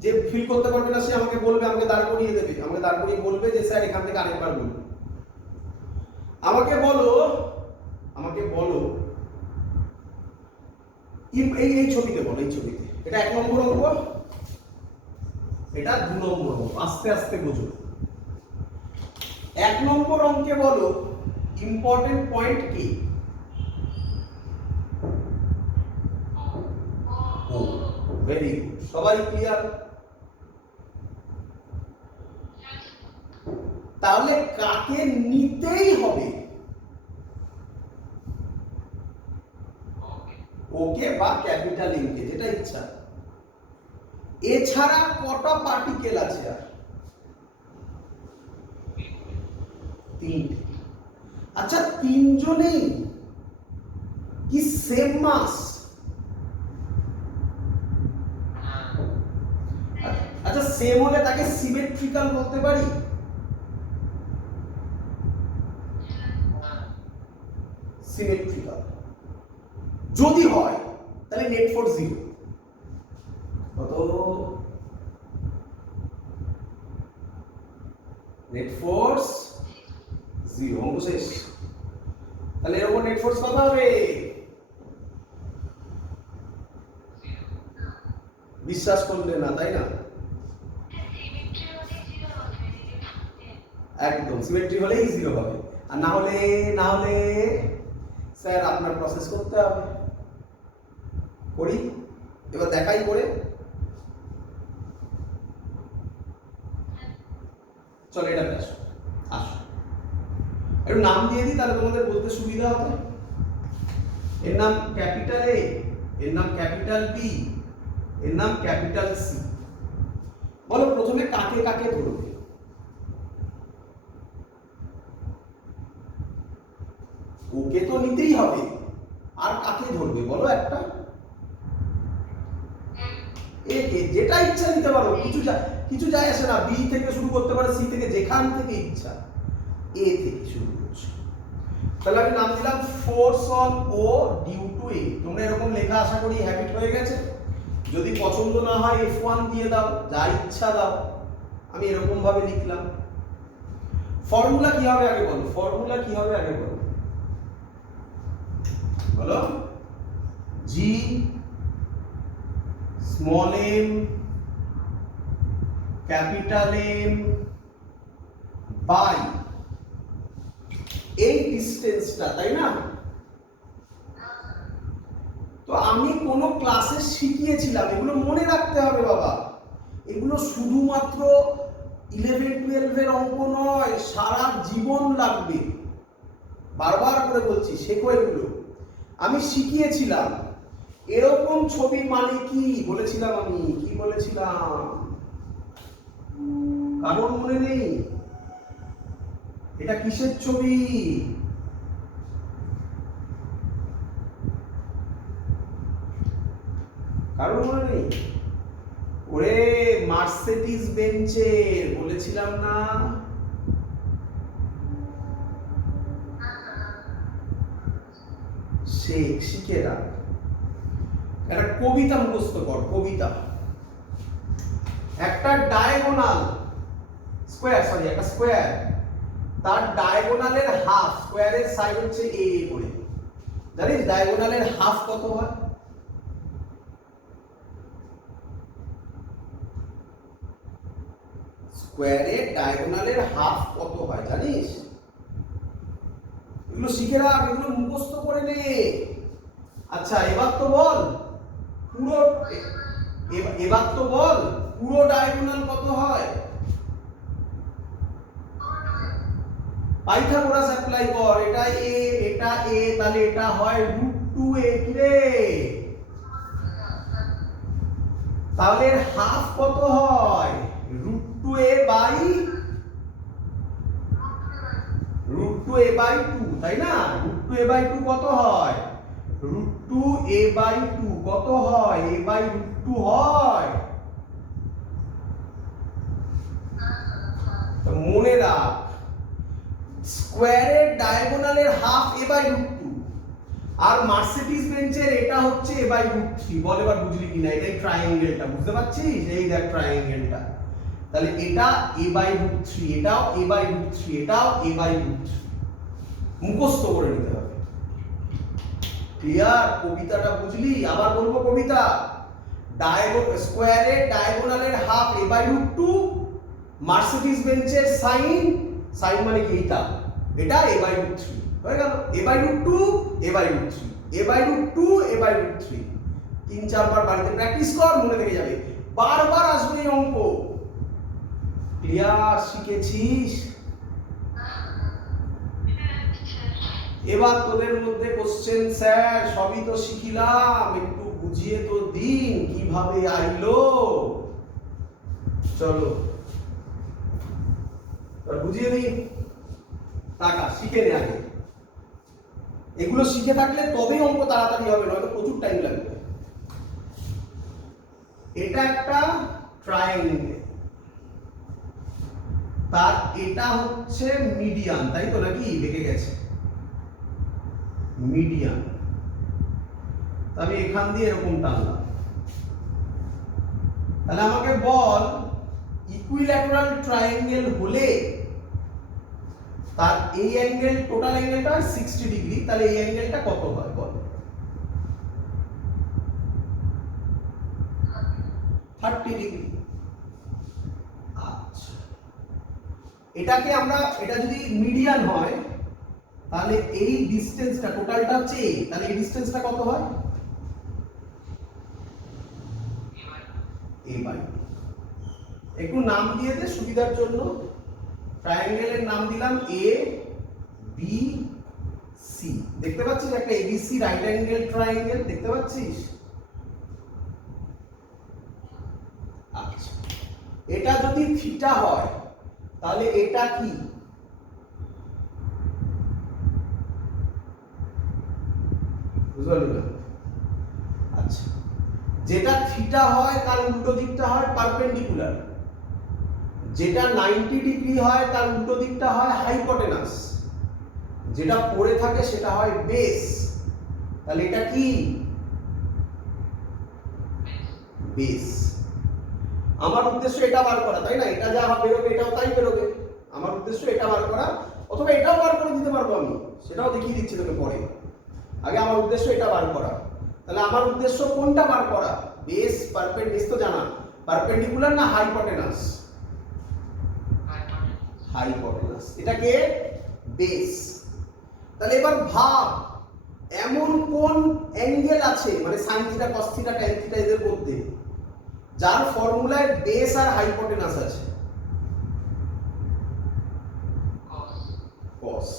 যে ফিল করতে পারবে না সে আমাকে বলবে, আমাকে দাঁড় করিয়ে দেবে, আমাকে দাঁড় করিয়ে বলবে যে স্যার এখান থেকে আরেকবার বলুন। আমাকে বলো, আমাকে বলো এই এই ছবিতে বলো, এই ছবিতে এটা 1 নম্বর অঙ্ক, এটা 2 নম্বর অঙ্ক। আস্তে আস্তে বোঝো। 1 নম্বর অঙ্কে বলো ইম্পর্টেন্ট পয়েন্ট কি? ও, ভেরি গুড, সবাই ক্লিয়ার? তাহলে কাকে নিতেই হবে? ওকে বা ক্যাপিটাল এনকে, যেটা ইচ্ছা। এছাড়া কটা পার্টিকেল আছে আর? 3টে। আচ্ছা, 3 জনেই কি সেম মাস? আচ্ছা, সেম হলে তাকে সিমেট্রিক্যাল বলতে পারি? সিমেট্রিক্যাল যদি হয় তাহলে নেট ফোর্স 0। কত? Net force 0। অঙ্ক শেষ। তাহলে এর উপর নেট ফোর্স কত হবে? বিশ্বাস করলে না, তাই না? একদম সিমেট্রি হলেই 0 হবে, আর না হলে স্যার আপনার প্রসেস করতে হবে। করি এবার, দেখাই করে। চলো এটা আসো, আসো একটু নাম দিয়ে দিই তাহলে তোমাদের বলতে সুবিধা হবে। এর নাম ক্যাপিটাল এ, এর নাম ক্যাপিটাল বি, এর নাম ক্যাপিটাল সি। বলো প্রথমে কাকে কাকে ধরবে? ওকে তো নিতেই হবে, আর কাকে ধরবে বলো একটা? একে, যেটা ইচ্ছা নিতে পারো, কিছু যায় আসে না। বি থেকে শুরু করতে পারো, সি থেকে, যেখান থেকে ইচ্ছা। এ থেকে শুরু করছো, তাহলে আমি নাম দিলাম force on O due to A. তোমরা এরকম লেখা আশা করি হ্যাবিট হয়ে গেছে। যদি পছন্দ না হয় F1 দিয়ে দাও, যা ইচ্ছা দাও। আমি এরকম ভাবে লিখলাম। ফর্মুলা কি হবে আগে বলো, ফর্মুলা কি হবে আগে বলো, বলো। G small M capital M by এই ডিসটেন্সটা, তাই না? তো আমি কোন ক্লাসে শিখিয়েছিলাম, এগুলো মনে রাখতে হবে বাবা। এগুলো শুধুমাত্র 11-12 এর অঙ্ক নয়, সারা জীবন লাগবে। বারবার করে বলছি, শেখো এগুলো। আমি শিখিয়েছিলাম এরকম ছবি মানে কি বলেছিলাম, আমি কি বলেছিলাম কারণ মনে নেই? এটা কিসের ছবি? কারণ মনে নেই? ওরে মার্সেডিজ বেঞ্চের, বলেছিলাম না? শিখে রাখ। একটা কবিতা মুখস্থ কর, কবিতা। একটা ডায়াগোনাল একটা স্কোয়ার, তার ডায়াগোনালের হাফ, স্কোয়ারের সাইড হচ্ছে এ করে। জানিস ডায়াগোনালের হাফ কত হয়? স্কোয়ারের ডায়াগোনালের হাফ কত হয় জানিস? এগুলো শিখে রাখ, এগুলো মুখস্থ করে নে। আচ্ছা এবার তো বল পুরো, এবার তো বল পুরো ডায়াগোনাল কত হয়? পাইথাগোরাস অ্যাপ্লাই কর। এটা এ, এটা এ, তাহলে এটা হয় √2a। কি রে? তাহলে এর হাফ কত হয়? √2a/2, তাই না? √2a/2 কত হয়? √2a/2 কত হয়? a/√2 হয়। তো মনে রাখ, স্কোয়ারের ডায়াগোনালের হাফ a/√2, আর মার্সিডিজ বেঞ্চের এটা হচ্ছে a/√3। বল এবার বুঝলি কিনা? এটাই ট্রায়াঙ্গেলটা, বুঝতে পারছিস? এই দেখ ট্রায়াঙ্গেলটা। তাহলে এটা a/√3, এটাও a/√3, এটাও a/√3। মুখস্থ করে নিতে হবে। ক্লিয়ার? কবিতাটা বুঝলি? আবার বলবো কবিতা। স্কোয়ারের ডায়াগোনালের হাফ a/√2, মার্সিডিজ বেঞ্চের সাইন মানে কি? এটা a/√3 হয়ে গেল। a/√2, a/√3, a/√2, a/√3। 3-4 বার বাড়িতে প্র্যাকটিস কর, মনে থেকে যাবে। বারবার আসবে এই অঙ্ক। ক্লিয়ার? শিখেছিস? এবার তোদের মধ্যে কোশ্চেন, স্যার সবই তো শিখিলাম, একটু বুঝিয়ে তো দিন কিভাবে আইলো। চলো বুঝিয়ে দিন। টাকা শিখে নে আগে। এগুলো শিখে থাকলে তবেই অঙ্ক তাড়াতাড়ি হবে, নয়তো প্রচুর টাইম লাগবে। এটা একটা ট্রায়াঙ্গেল, তার এটা হচ্ছে মিডিয়ান, তাই তো নাকি? বেঁকে গেছে মিডিয়ান। আমি এখান দিয়ে এরকম টানলাম। তাহলে আমাকে বল ইকুইল্যাটারাল ট্রায়াঙ্গেল হলে তার এই অ্যাঙ্গেল, টোটাল অ্যাঙ্গেলটা 60 ডিগ্রি, তাহলে এই অ্যাঙ্গেলটা কত হয় বল? 30 ডিগ্রি। আচ্ছা এটাকে আমরা, এটা যদি মিডিয়ান হয় তাহলে এই ডিসটেন্সটা, টোটালটা হচ্ছে a, তাহলে এই ডিসটেন্সটা কত হয়? a/2। একটু নাম দিয়ে দে সুবিধার জন্য। ট্রায়াঙ্গেলের নাম দিলাম a b c। দেখতে পাচ্ছিস একটা abc রাইট অ্যাঙ্গেল ট্রায়াঙ্গেল, দেখতে পাচ্ছিস? আচ্ছা এটা যদি থিটা হয় তাহলে এটা কি? বুঝলি না? আচ্ছা যেটা থিটা হয় তার উল্টো দিকটা হয় পারপেন্ডিকুলার, যেটা 90 ডিগ্রি হয় তার উল্টো দিকটা হয় হাইপোটেনাস, যেটা পড়ে থাকে সেটা হয় বেস। তাহলে এটা কি? বেস। আমার উদ্দেশ্য এটা বার করা, তাই না? এটা যা বেরোবে এটাও তাই বেরোবে। আমার উদ্দেশ্য এটা বার করা, অথবা এটাও বার করে দিতে পারবো আমি, সেটাও দেখিয়ে দিচ্ছি তোকে পরে। আগে আমার উদ্দেশ্য এটা বার করা। তাহলে আমার উদ্দেশ্য কোনটা বার করা? বেস, পারপেন্ডিকুলার তো জানা, পারপেন্ডিকুলার না হাইপোটেনাস? হাইপোটেনাস। এটাকে বেস। তাহলে এবার ভাব এমন কোন অ্যাঙ্গেল আছে, মানে sine theta, cos theta, tan theta এদের মধ্যে, যার ফর্মুলায় বেস আর হাইপোটেনাস আছে? কস।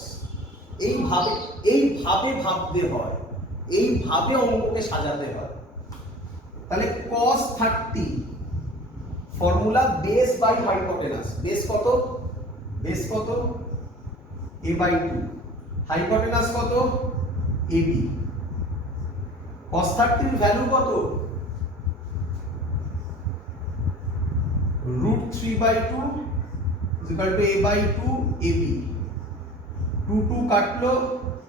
এইভাবে ভাবতে হয়, এইভাবে অঙ্ককে সাজাতে হয়। তাহলে cos 30 formula base by hypotenuse. Base কত? বেস কত? a/2। হাইপোটেনাস কত? ab। cos 30 এর ভ্যালু কত? √3/2 a/2 ab। 2 কাটলো,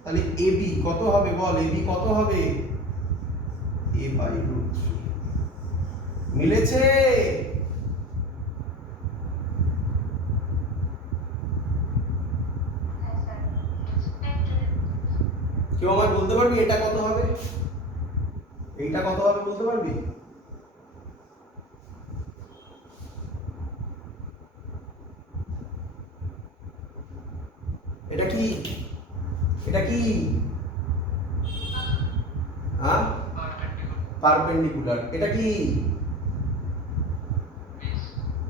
তাহলে ab কত হবে বল? ab কত হবে? a/√3। মিলেছে? কেউ আমায় বলতে পারবি এটা কত হবে? এইটা কত হবে বলতে পারবি? এটা কি? হ্যাঁ, পারপেন্ডিকুলার। এটা কি?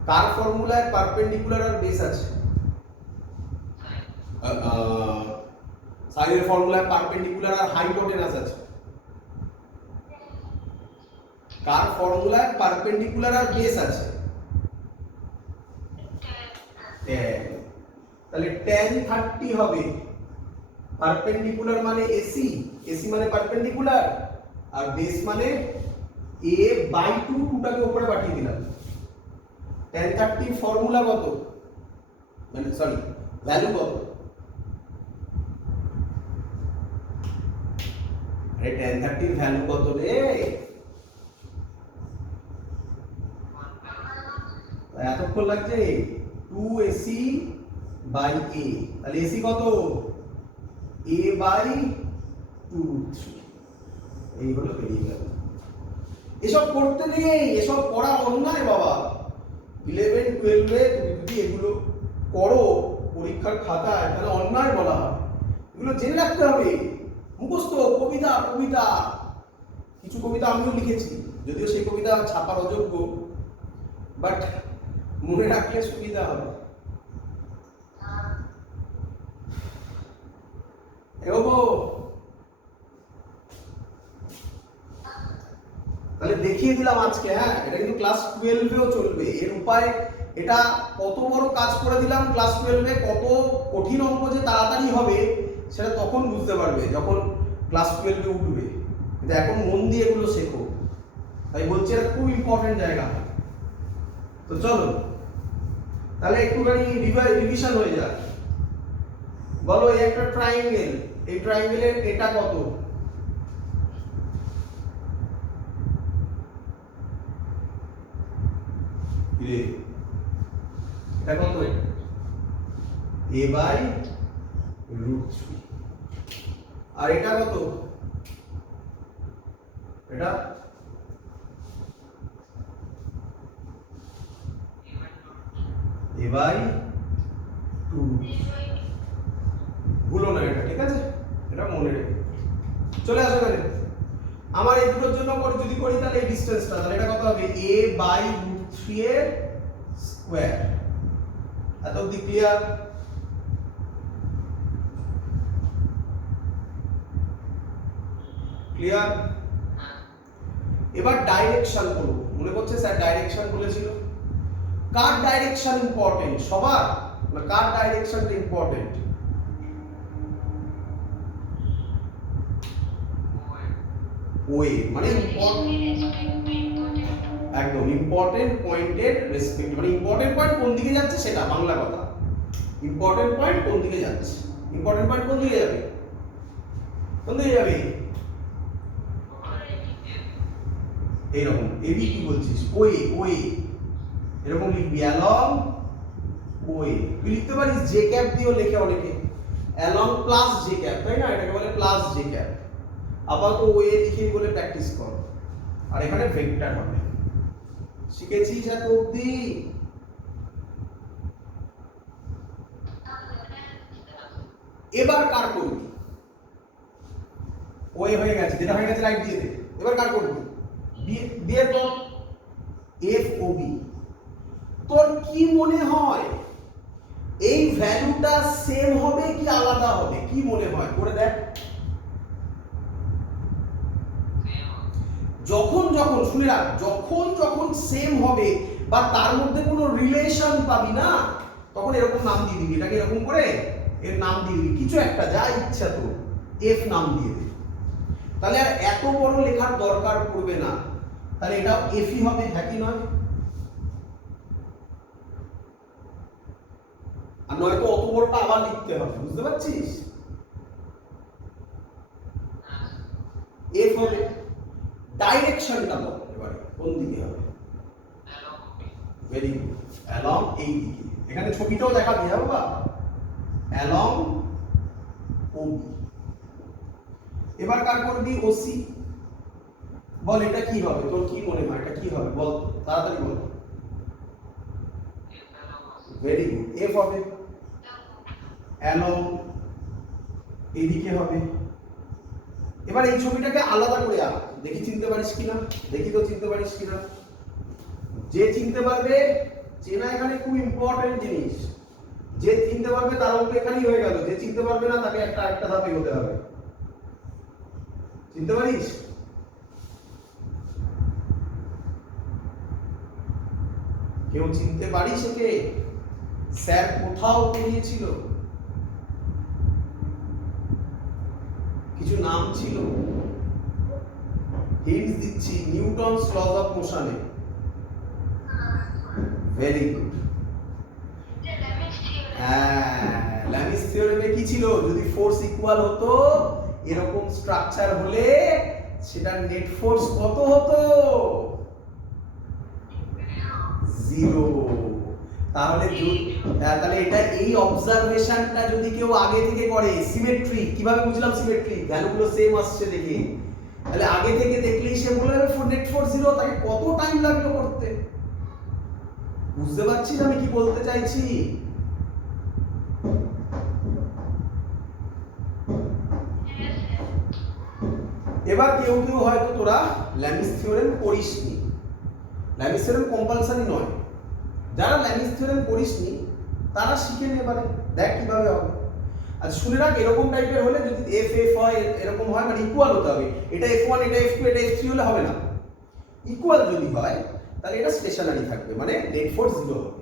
কার ফর্মুলায় পারপেন্ডিকুলার আর বেস আছে? সাইনের ফর্মুলায় পারপেন্ডিকুলার আর হাইপোটেনাস আছে। কার ফর্মুলায় পারপেন্ডিকুলার আর বেস আছে? tan। তাহলে tan 30 হবে। পারপেন্ডিকুলার মানে এসি, এসি মানে পারপেন্ডিকুলার, আর বেস মানে a/2, 2টাকে উপরে পাঠিয়ে দিলাম। tan 30 ফর্মুলা কত, মানে সরি ভ্যালু কত? আরে tan 30 এর ভ্যালু কত রে? এতক্ষণ লাগছে? 2ac by a। তাহলে ac কত? a/2√3। এই হলো বেরিয়ে গেল। এসব করতে নেই, এসব করা অন্যায় বাবা। 11 12 এ তুমি যদি এগুলো করো পরীক্ষার খাতায়, তাহলে অন্যায় বলা হয়। এগুলো জেনে রাখতে হবে। মুখস্থ কবিতা, কবিতা কিছু কবিতা আমিও লিখেছি, যদিও সেই কবিতা ছাপার অযোগ্য, বাট মনে রাখলে সুবিধা হবে। তাহলে দেখিয়ে দিলাম আজকে। হ্যাঁ, এটা কিন্তু ক্লাস 12এও চলবে। এর উপায় এটা কত বড় কাজ করে দিলাম ক্লাস 12 এ, কত কঠিন অঙ্ক যে তাড়াতাড়ি হবে সেটা তখন বুঝতে পারবে যখন ক্লাস 12 এ উঠবে। কিন্তু এখন মন দিয়ে এগুলো শেখো। তাই বলছি এটা খুব ইম্পর্টেন্ট জায়গা। তো চলো তাহলে একটুখানি রিভিশন হয়ে যাক। বলো, এই একটা ট্রায়াঙ্গেল, এই ট্রায়াঙ্গেলের এটা কত? এটা কত? a/√3। আর এটা কত? এটা a/2। ভুলো না এটা, ঠিক আছে? এটা মনে রেখে চলে আসো এখানে। আমার এই দুটোর জন্য যদি করি তাহলে এই ডিসটেন্সটা, তাহলে এটা কত হবে? a/√3 এর স্কয়ার। এত অবধি ক্লিয়ার? ক্লিয়ার? এবার ডাইরেকশন করব। মনে করছে স্যার ডাইরেকশন বলেছিল। কার ডাইরেকশন ইম্পর্টেন্ট? সবার না কার ডাইরেকশনটা ইম্পর্টেন্ট? ওয়ে মানে একদম ইম্পর্টেন্ট পয়েন্টের রেসপেক্ট, মানে ইম্পর্টেন্ট পয়েন্ট কোন দিকে যাচ্ছে সেটা বাংলা কথা। ইম্পর্টেন্ট পয়েন্ট কোন দিকে যাচ্ছে? ইম্পর্টেন্ট পয়েন্ট কোন দিকে যাবে? কোন দিকে যাবে? এইরকম। এবি কি বলছিস? ওয়ে, ওয়ে এরকম লিখবি, অ্যালং ওয়ে। তুই লিখতে পারিস জে ক্যাপ দিয়েও লেখে অনেকে, অ্যালং প্লাস জে ক্যাপ, তাই না? এটাকে বলে প্লাস জে ক্যাপ। আপাতত ওয়ে লিখেই বলে প্র্যাকটিস কর। আর এখানে ভেক্টর হবে। শিখেছিস এত অবধি? এবার কার করবি? ওয়ে হয়ে গেছে, যেটা হয়ে গেছে রাইট দিয়ে দে। এবার কার করবি? বি এর পর এফ ও বি। তোর কি মনে হয় এই ভ্যালুটা সেম হবে কি আলাদা হবে? কি মনে হয়? করে দেখ। যখন যখন শুনে রাখ, যখন যখন সেম হবে বা তার মধ্যে কোনো রিলেশন পাবি না, তখন এরকম নাম দিয়ে দিবি। এটাকে এরকম করে এর নাম দিয়ে দিবি, কিছু একটা যা ইচ্ছা তোর, এফ নাম দিয়ে দে। তাহলে আর এত বড় লেখার দরকার পড়বে না। তাহলে এটাও এফই হবে, হ্যাঁ কি নয়? আর নয়তো অত বড়টা আবার লিখতে হবে, বুঝতে পারছিস? এফ হবে। ডাইরেকশনটা বল এবারে কোন দিকে হবে? ভেরি গুড, অ্যালং এই দিকে। এখানে ছবিটাও দেখাবি, হ্যাঁ বাবা? Along OB. এবার কার করবি? ওসি। বল এটা কি হবে? তোর কি মনে হয় এটা কি হবে? বল তাড়াতাড়ি বল। ভেরি গুড, এফ হবে। অ্যালং এদিকে হবে। এবার এই ছবিটাকে আলাদা করে আঁক, দেখি চিনতে পারিস কিনা, দেখি তো চিনতে পারিস কিনা। যে চিনতে পারবে, চেনা এখানে খুব ইম্পর্টেন্ট জিনিস, যে চিনতে পারবে তার অঙ্ক এখানেই হয়ে গেল, যে চিনতে পারবে না তাকে একটা ধাপে হতে হবে। চিনতে পারিস? কেউ চিনতে পারিস একে? স্যার কোথাও পড়িয়েছিল, কিছু নাম ছিল, হিন্টস দিচ্ছি, নিউটনস লজ অফ মোশনে। Very good. হ্যাঁ, ল্যামিস থিওরেমে কি ছিল? যদি ফোর্স ইকুয়াল হতো, এরকম স্ট্রাকচার হলে সেটা নেট ফোর্স কত হতো? 0। তাহলে তাহলে এটা এই অবজারভেশনটা যদি কেউ আগে থেকে করে, সিমেট্রি কিভাবে বুঝলাম? সিমেট্রি ভ্যালুগুলো সেম আসছে দেখে, তাহলে আগে থেকে দেখলেই সে বলে নেট ফোর্স 0, তাকে কত টাইম লাগলো করতে? বুঝতে পারছিস আমি কি বলতে চাইছি? এবার কেউ কেউ হয়তো তোরা ল্যামিস থিওরেম পড়িসনি, ল্যামিস থিওরেম কম্পালসারি নয়, যারা ল্যামিস থিওরেম পড়িসনি তারা শিখে নে, এবারে দেখ কিভাবে হবে। আর শুনে রাখ, এরকম টাইপের হলে যদি এফ এফ হয়, এরকম হয়, মানে ইকুয়াল হতে হবে, এটা f1 এটা f2 এটা f3 হলে হবে না, ইকুয়াল যদি হয় তাহলে এটা স্টেশনারি থাকবে, মানে নেট ফোর্স 0 হবে।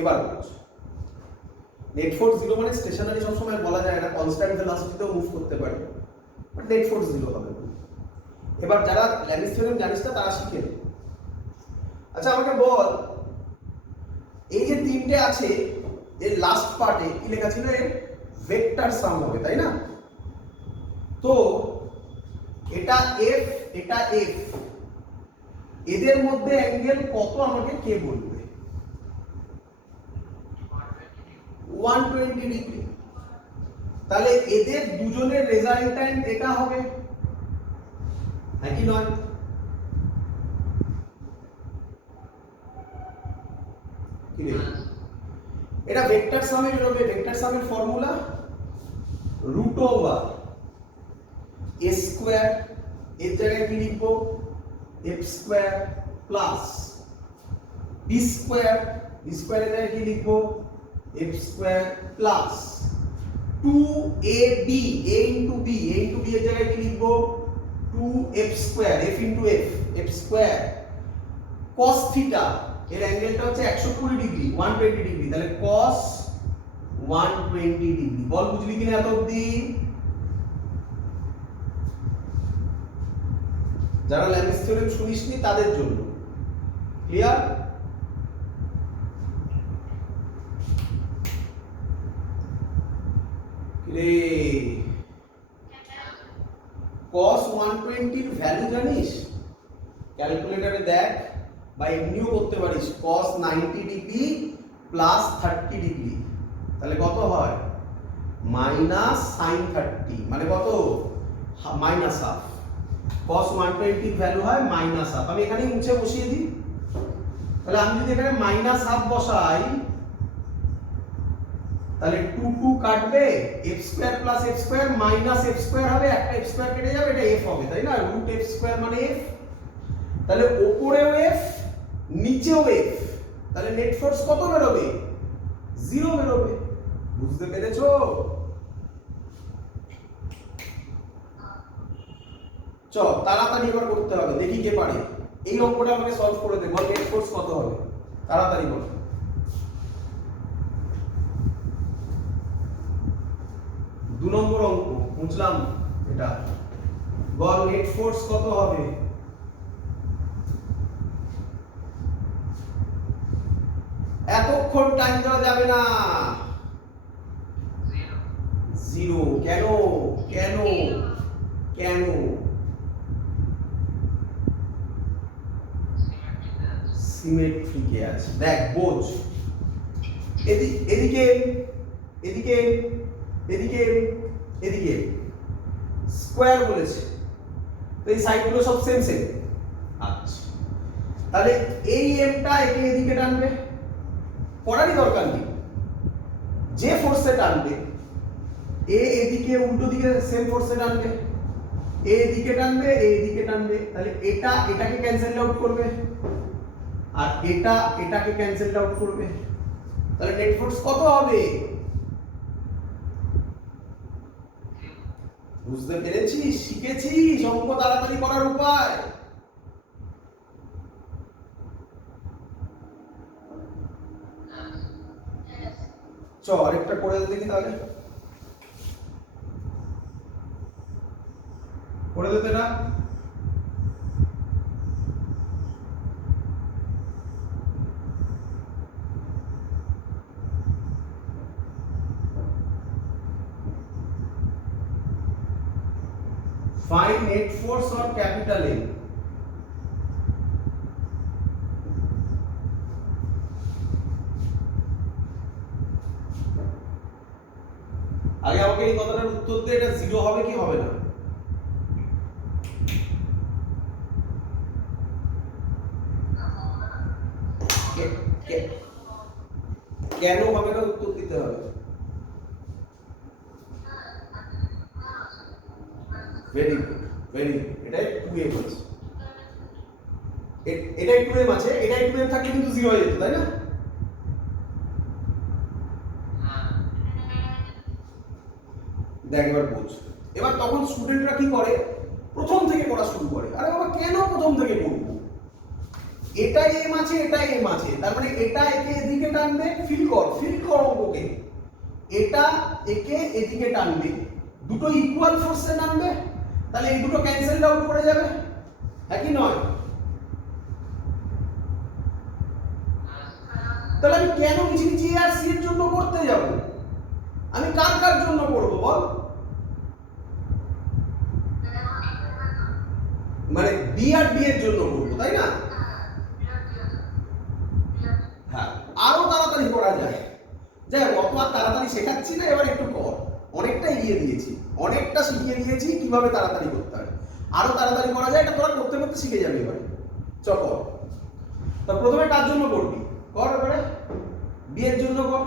এবার নেট ফোর্স 0 মানে স্টেশনারি সবসময় বলা যায় না, কনস্ট্যান্ট ভেলোসিটিতেও মুভ করতে পারে, বাট নেট ফোর্স 0 হবে। এবার যারা ল্যামিস থিওরেম জানিস না তারা শিখে নে। আচ্ছা আমাকে বল, এই যে তিনটে আছে এর লাস্ট পার্টে কি লেখা ছিল? এর ভেক্টর সাম হবে, তাই না? তো এটা f, এটা f, এদের মধ্যে অ্যাঙ্গেল কত আমাকে কে বলবে? 120 ডিগ্রি। তাহলে এদের দুজনের রেজাল্ট্যান্ট এটা হবে নাকি নয়? কি রে, এটা ভেক্টর সামে বেরোবে। ভেক্টর সামের formula root over a square, এর জায়গায় কি লিখবো? f square plus b square, b স্কয়ারের জায়গায় কি লিখবো? f square plus 2ab, a into b, a into b এর জায়গায় কি লিখবো? 2f square, f into f, f square cos থিটা, এর অ্যাঙ্গেলটা হচ্ছে 120 ডিগ্রি, 120 ডিগ্রি, তাহলে cos 120 ডিগ্রি। বল বুঝলি কিনা এত অবধি? যারা ল্যামিস থিওরেম শুনিসনি তাদের জন্য ক্লিয়ার? রে cos 120 এর ভ্যালু জানিস? ক্যালকুলেটরে দেখ, বা এমনিও করতে পারিস, cos 90 ডিগ্রি প্লাস 30 ডিগ্রি, তাহলে কত হয়? মাইনাস sin 30, মানে কত? Minus half. cos 120 এর ভ্যালু হয় মাইনাস হাফ। আমি এখানে মুছে বসিয়ে দিই, তাহলে আমি যদি এখানে মাইনাস হাফ বসাই, তাহলে 2 2 কাটবে, f square plus f square minus f square হবে, একটা f স্কয়ার কেটে যাবে, এটা f হবে, তাই না? রুট f স্কয়ার মানে f, তাহলে উপরেও f নিচেও f, তাহলে নেট ফোর্স কত বেরোবে? 0 বেরোবে। বুঝতে পেরেছো? চল তাড়াতাড়ি এবার করতে হবে, দেখি কে পারে। এই অঙ্কটা আমাকে সলভ করে দে, বল নেট ফোর্স কত হবে? তাড়াতাড়ি বল। দু নম্বর অঙ্ক বুঝলাম এটা, বল নেট ফোর্স কত হবে? এতক্ষণ টাইম দেওয়া যাবে না। 0। কেন? কেন? কেন? সিমেট্রিকে আছে, দেখ বোঝ। এদিকে এদিকে এদিকে এদিকে স্কয়ার বলেছে, তো এই সাইডগুলো সব সেম সেম। আচ্ছা, তাহলে এই এমটা একে এদিকে টানবে, পড়ারই দরকার নেই, যে ফোর্সে টানবে এ এদিকে উল্টো দিকে সেম ফোর্সে টানবে, এ এদিকে টানবে, এ এদিকে টানবে, তাহলে এটা এটাকে ক্যান্সেল আউট করবে আর এটা এটাকে ক্যান্সেল আউট করবে, তাহলে নেট ফোর্স কত হবে? বুঝতে পেরেছিস? শিখেছিস অঙ্ক তাড়াতাড়ি করার উপায়? চল আরেকটা করে দেখি তাহলে, করে দিতে না? Find net force on capital M. আগে আমাকে এই কথাটার উত্তর দে, এটা জিরো হবে কি হবে না? কেন হবে না উত্তর দিতে হবে। Very good, very good. এটাই 2m আছে, এটাই 2m আছে, এটাই 2m থাকলে কিন্তু জিরো হয়ে যেত, তাই না? দেখ এবার বুঝ। এবার তখন স্টুডেন্টরা কি করে, প্রথম থেকে পড়া শুরু করে। আরে বাবা কেন প্রথম থেকে পড়ব? এটাই এম আছে, এটাই এম আছে, তার মানে এটা একে এদিকে টানবে, ফিল কর অঙ্ককে, এটা একে এদিকে টানবে, দুটো ইকুয়াল ফোর্সে টানবে, তাহলে এই দুটো ক্যান্সেল আউট করে যাবে, হ্যাঁ কি নয়? তাহলে আমি কেন কিছু কিছু এ আর সি এর জন্য করতে যাব? আমি কার কার জন্য করব বল? মানে বি আর ডি এর জন্য করব, তাই না? হ্যাঁ, আরো তাড়াতাড়ি করা যায়। যাই হোক, অত আর তাড়াতাড়ি শেখাচ্ছি না, এবার একটু কর। অনেকটা এগিয়ে দিয়েছি, অনেকটা শিখিয়ে দিয়েছি কিভাবে তাড়াতাড়ি করতে হয়। আরো তাড়াতাড়ি করা যায়, এটা তোরা করতে করতে শিখে যাবে এবারে। চল কর। তা প্রথমে কার জন্য করবি? কর এবারে বি এর জন্য কর।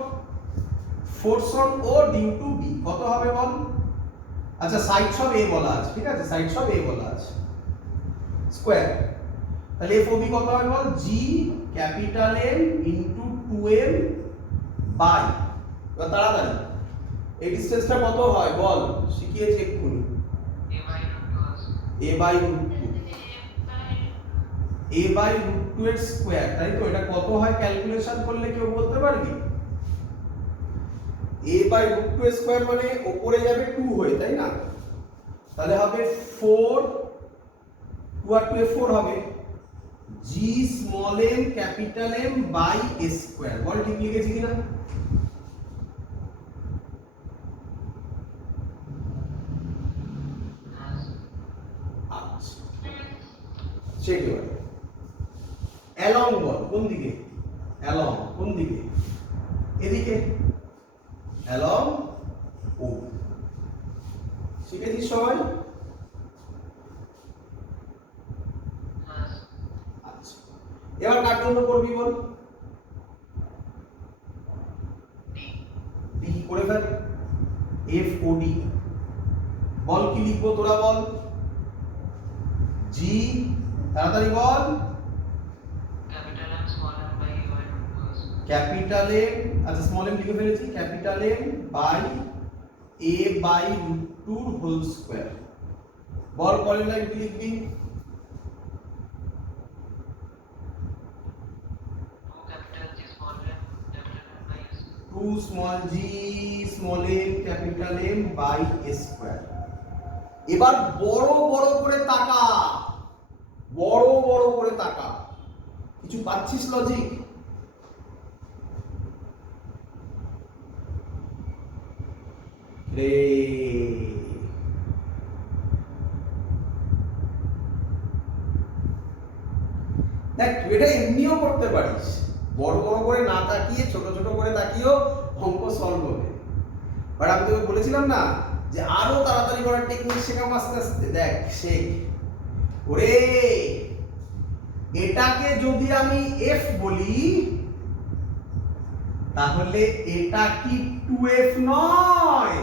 Force on O due to B কত হবে বল? আচ্ছা সাইড সব এ বলা আছে, ঠিক আছে, সাইড সব এ বলা আছে, স্কয়ার। তাহলে এফ ও বি কত হবে বল? G capital M into 2m by, এবার তাড়াতাড়ি এই ডিসটেন্সটা কত হয় বল? শিখিয়েছি এক্ষুনি, a by root two, a by root two এর স্কয়ার, তাই তো? এটা কত হয় ক্যালকুলেশন করলে কেউ বলতে পারবি? a বাই রুট টু এর স্কয়ার মানে উপরে যাবে 2 হয়ে, তাই না? তাহলে হবে 4, 2 আর 2 এ 4 হবে, g small m capital M by a square. বল ঠিক লিখেছি কিনা? আচ্ছা চেক এবার। অ্যালং বল কোন দিকে? অ্যালং কোন দিকে? এদিকে, অ্যালং ও। শিখেছিস সবাই? আচ্ছা এবার কার জন্য করবি বল? ডি করে ফেল, এফ ও ডি। বল কি লিখবো তোরা বল? জি তাড়াতাড়ি বল। ক্যাপিটাল এম, আচ্ছা স্মল এম লিখে ফেলেছি, capital M by A by root two whole square. বল পরের লাইন কি লিখবি? Two small G small M capital M by A square. এবার বড় বড় করে তাকা, বড় বড় করে তাকা, কিছু পাচ্ছিস লজিক? রে দেখ এটা এমনিও করতে পারিস, বড় বড় করে না তাকিয়ে ছোট ছোট করে তাকিয়েও অঙ্ক সলভ হবে। বাট আমি তোকে বলেছিলাম না যে আরো তাড়াতাড়ি করার টেকনিক শেখাবো আস্তে আস্তে। দেখ শেখ, ওরে এটাকে যদি আমি এফ বলি তাহলে এটা কি 2f নয়?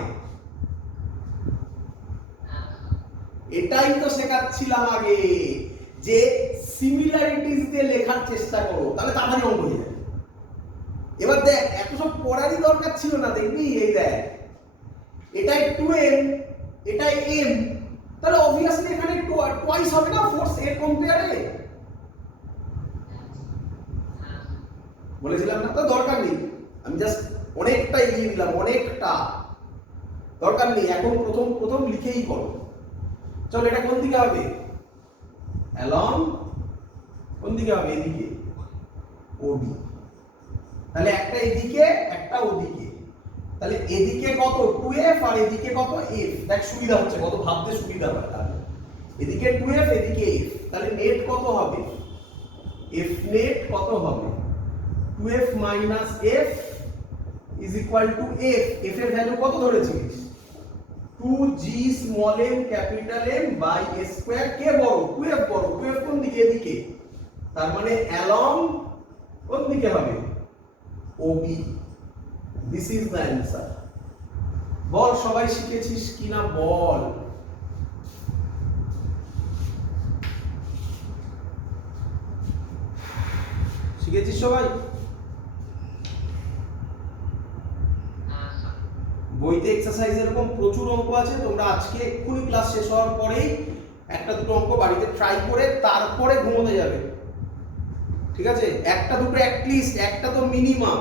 এটাই তো শেখাচ্ছিলাম আগে, যে সিমিলারিটিস দিয়ে লেখার চেষ্টা করো, তাহলে তাড়াতাড়ি অঙ্ক হয়ে যাবে। এবার দেখ, এত সব পড়ারই দরকার ছিল না, দেখবি এই দেখ, এটাই 2m, এটাই m, তাহলে অবভিয়াসলি এখানে টুয়াইস হবে না ফোর্স এর কম্পেয়ারে। বলেছিলাম না তো, দরকার নেই, আমি জাস্ট অনেকটা এগিয়ে দিলাম, অনেকটা দরকার নেই, এখন প্রথম প্রথম লিখেই করো। চল, এটা কোন দিকে হবে? অ্যালং, কোন দিকে হবে? এদিকে, ওডি। তাহলে একটা এদিকে, একটা ওদিকে, তাহলে এদিকে কত 2f আর এদিকে কত f। দেখ সুবিধা হচ্ছে, কত ভাবতে সুবিধা হয়। তাহলে এদিকে 2f, এদিকে f, তাহলে নেট কত হবে? f নেট কত হবে? 2f minus f is equal to f। f এর ভ্যালু কত ধরেছিস? 2g small m capital M by a square. কে বড়? 2f বড়। 2f কোন দিকে? এদিকে, তার মানে অ্যালং কোন দিকে হবে? OB। This is the answer. বল, সবাই শিখেছিস কিনা বল? শিখেছিস সবাই? বইতে এক্সারসাইজ এরকম প্রচুর অঙ্ক আছে, তোমরা আজকে এক্ষুনি ক্লাস শেষ হওয়ার পরেই একটা দুটো অঙ্ক বাড়িতে ট্রাই করে তারপরে ঘুমোতে যাবে, ঠিক আছে? একটা দুটো অ্যাটলিস্ট, একটা তো মিনিমাম।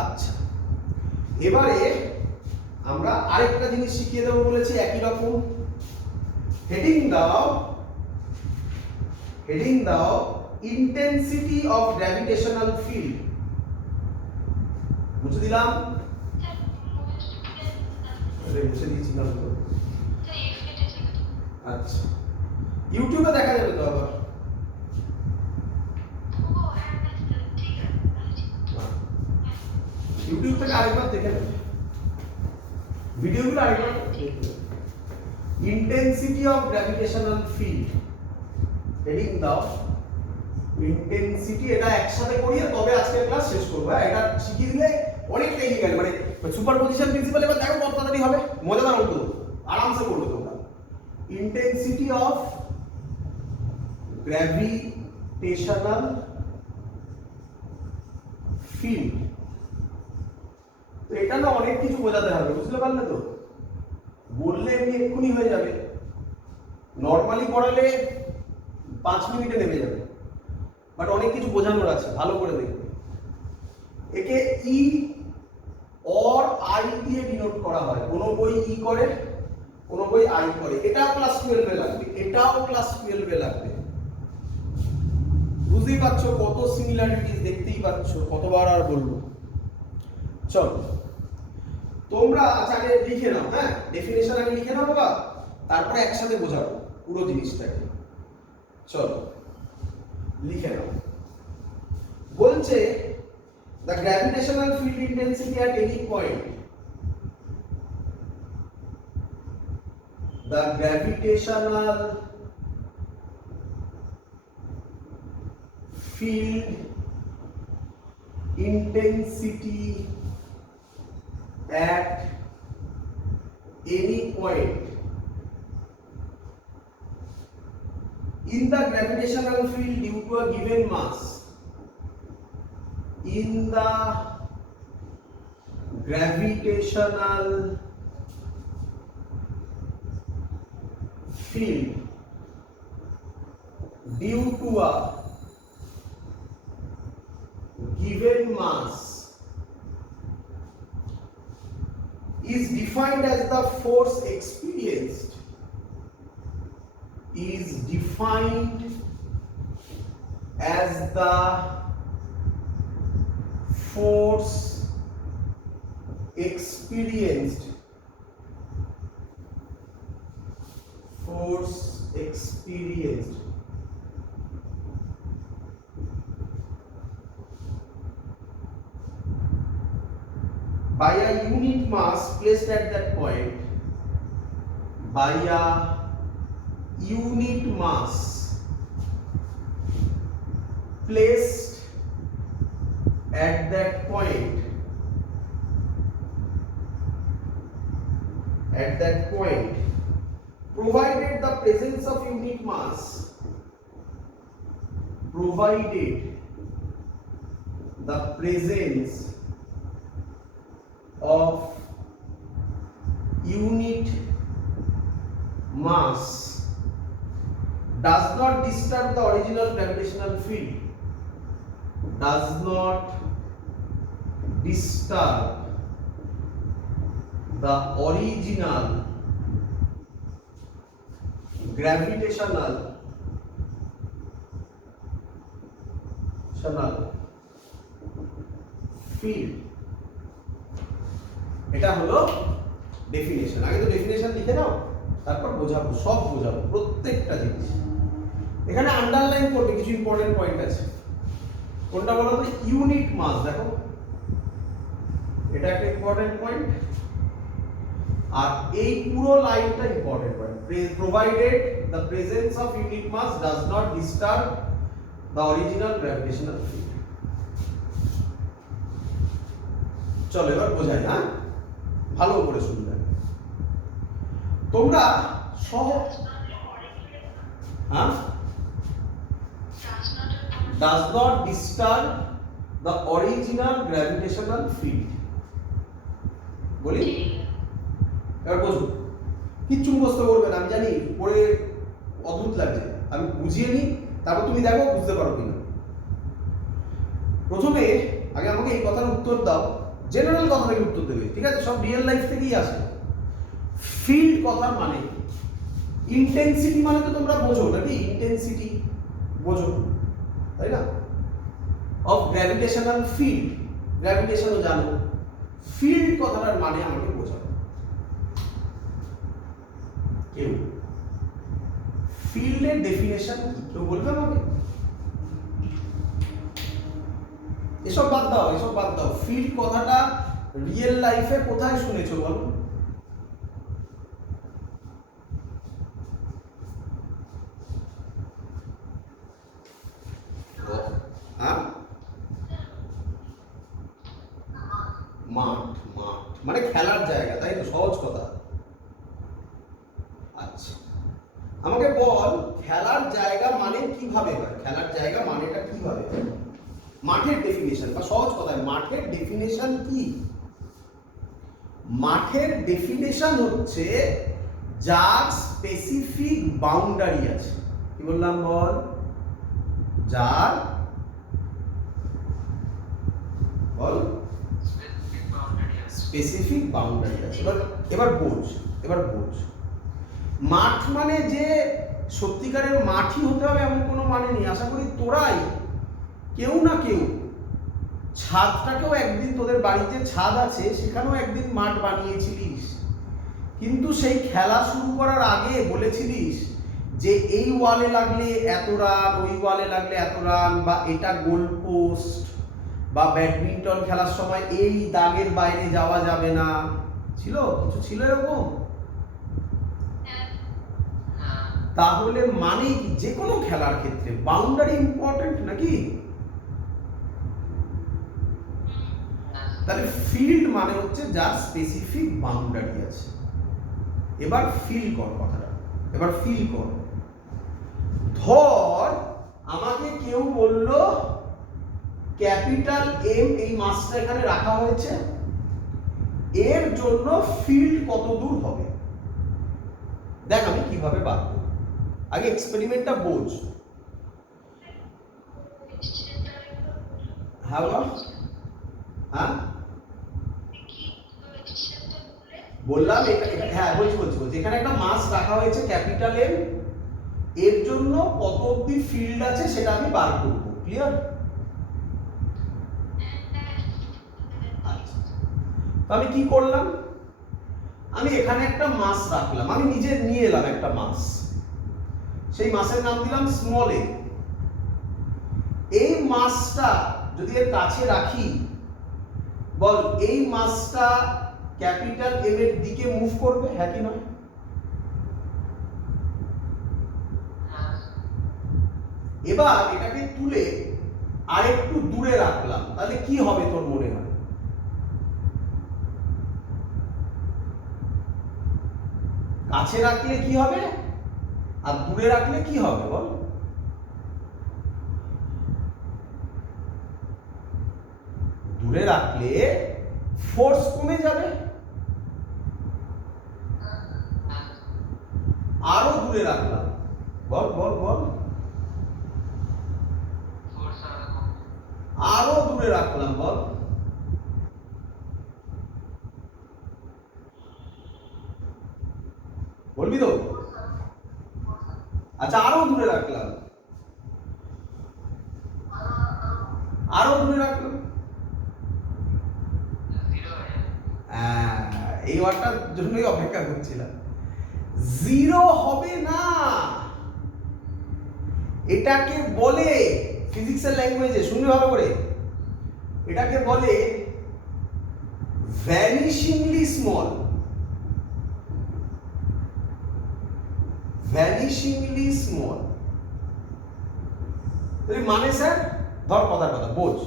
আচ্ছা, এবারে আমরা আরেকটা জিনিস শিখিয়ে দেবো বলেছি, একই রকম। হেডিং দাও ইন্টেন্সিটি অফ গ্র্যাভিটেশনাল ফিল্ড। বুঝে দিলাম? মুছে দিয়েছিলাম তো। আচ্ছা, ইউটিউবে দেখা যাবে তো আবার। ইউটিউব থেকে আরেকবার দেখে নেবে, ভিডিওগুলো আরেকবার দেখে নেবে। Intensity of gravitational field, heading দাও ইন্টেন্সিটি। এটা একসাথে করিয়ে তবে আজকের ক্লাস শেষ করবো। এটা শিখিয়ে দিলে অনেকটা এগিয়ে গেল, মানে সুপারপজিশন প্রিন্সিপাল। এবার দেখো কত তাড়াতাড়ি হবে, মজাদার অঙ্ক, আরামসে করবে তোমরা। ইন্টেন্সিটি অফ গ্র্যাভিটেশনাল ফিল্ড, তো এটা না অনেক কিছু বোঝাতে হবে, বুঝতে পারলে তো? বললে এমনি এক্ষুনি হয়ে যাবে, নর্মালি পড়ালে 5 মিনিটে নেমে যাবে, বাট অনেক কিছু বোঝানোর আছে, ভালো করে দেখবে। একে ই অর আই দিয়ে ডিনোট করা হয়, কোন বই ই করে, কোন বই আই করে। এটাও ক্লাস 12 এ লাগবে, এটাও ক্লাস 12 এ লাগবে। বুঝতেই পারছো কত সিমিলারিটিস, দেখতেই পাচ্ছ, কতবার আর বলবো। চলো তোমরা আগে লিখে নাও, হ্যাঁ, ডেফিনেশন আগে লিখে নাও বাবা, তারপরে একসাথে বোঝাবো পুরো জিনিসটাকে। চলো লিখে নাও। বলছে the gravitational field intensity at any point, the gravitational field intensity at any point in the gravitational field due to a given mass, in the gravitational field due to a given mass is defined as the force experienced, is defined as the force experienced by a unit mass placed at that point, by a unit mass placed at that point, provided the presence of unit mass, provided the presence of unit mass does not disturb the original gravitational field, does not disturb the original gravitational field. এটা হলো definition. আগে তো definition লিখে নাও, তারপর বোঝাবো, সব বোঝাবো প্রত্যেকটা জিনিস। এখানে আন্ডারলাইন করবে, কিছু ইম্পর্টেন্ট পয়েন্ট আছে। কোনটা বলো তো? ইউনিট মাস। দেখো এটা একটা ইম্পর্টেন্ট পয়েন্ট, আর এই পুরো লাইনটা important point. Provided the presence of unit mass does not disturb the original gravitational field. চলো এবার বোঝাই, হ্যাঁ, ভালো করে শুনবে তোমরা। সহজ, হ্যাঁ, does not disturb the original gravitational field। বলি এবার বোঝো, কিচ্ছু মুখস্থ করবে না, আমি জানি পড়ে অদ্ভুত লাগছে, আমি বুঝিয়ে নিই, তারপর তুমি দেখো বুঝতে পারো কিনা। প্রথমে আগে আমাকে এই কথার উত্তর দাও, জেনারেল কথা থেকে উত্তর দেবে, ঠিক আছে? সব রিয়েল লাইফ থেকেই আসে। ফিল্ড কথার মানে, ইন্টেন্সিটি মানে তো তোমরা বোঝো নাকি? ইন্টেন্সিটি বোঝো, তাই না? অফ গ্র্যাভিটেশনাল ফিল্ড, গ্র্যাভিটেশনও জানো। ফিল্ড কথাটার মানে আমাকে বোঝাও কেউ। ফিল্ডের ডেফিনেশন কি কেউ বলবে আমাকে? এসব বাদ দাও, এসব বাদ দাও। ফিল্ড কথাটা রিয়েল লাইফে কোথায় শুনেছো বলো? হ্যাঁ, মাঠ। মাঠ মানে খেলার জায়গা, তাই তো? সহজ কথা। আচ্ছা, আমাকে বল, খেলার জায়গা মানে কিভাবে হয়? খেলার জায়গা মানেটা কিভাবে হয়? মাঠের ডেফিনেশন, বা সহজ কথায় মাঠের ডেফিনেশন কি? মাঠের ডেফিনেশন হচ্ছে যার স্পেসিফিক বাউন্ডারি আছে। কি বললাম বল? যার, বল, স্পেসিফিক বাউন্ডারি আছে। এবার বোঝ, এবার বোঝ। মাঠ মানে যে সত্যিকারের মাঠই হতে হবে এমন কোনো মানে নেই। আশা করি তোরাই কেউ না কেউ ছাদটাকেও একদিন, তোদের বাড়িতে ছাদ আছে সেখানেও একদিন মাঠ বানিয়েছিলিস, কিন্তু সেই খেলা শুরু করার আগে বলেছিলিস যে এই ওয়ালে লাগলে এত রান, ওই ওয়ালে লাগলে এত রান, বা এটা গোল পোস্ট, বা ব্যাডমিন্টন খেলার সময় এই দাগের বাইরে যাওয়া যাবে না। ছিল কিছু, ছিল এরকম? তাহলে মানে কি? যে কোনো খেলার ক্ষেত্রে বাউন্ডারি ইম্পর্টেন্ট নাকি? তাহলে ফিল্ড মানে হচ্ছে যার স্পেসিফিক বাউন্ডারি আছে। এবার ফিল কর কথাটা, এবার ফিল কর। ধর আমাকে কেউ বলল ক্যাপিটাল এম এই মাসটা এখানে রাখা হয়েছে, এর জন্য ফিল্ড কত দূর হবে? দেখ আমি কিভাবে বার করব। আগে এক্সপেরিমেন্টটা বোঝ। হ্যাঁ বলো। হ্যাঁ বললাম, হ্যাঁ বলছি এখানে একটা মাস রাখা হয়েছে ক্যাপিটাল এম, এর জন্য কত অব্দি ফিল্ড আছে সেটা আমি বার করব। ক্লিয়ার? আচ্ছা, তো আমি কি করলাম? আমি এখানে একটা মাস রাখলাম, আমি নিজে নিয়ে এলাম একটা মাস, সেই মাসের নাম দিলাম স্মল এ। এই মাসটা যদি এর কাছে রাখি, বল এই মাসটা ক্যাপিটাল এম এর দিকে মুভ করবে, হ্যাঁ কি নয়? এবার এটাকে তুলে আরেকটু দূরে রাখলাম, তাহলে কি হবে তোর মনে হয়? কাছে রাখলে কি হবে আর দূরে রাখলে কি হবে বল? দূরে রাখলে ফোর্স কমে যাবে, আরো দূরে রাখলাম, বল বল বল, আরো দূরে রাখলাম, বল বলবি তো? আচ্ছা আরো দূরে রাখলাম, আরো দূরে রাখলাম, এই ওয়ার্ডটার জন্যই অপেক্ষা করছিলাম। জিরো হবে না, এটাকে বলে ফিজিক্সের ল্যাঙ্গুয়েজে, শুনবে ভালো করে, এটাকে বলে ভ্যানিশিংলি স্মল। ভ্যানিশিংলি স্মল মানে স্যার ধর কথার কথা বোঝ,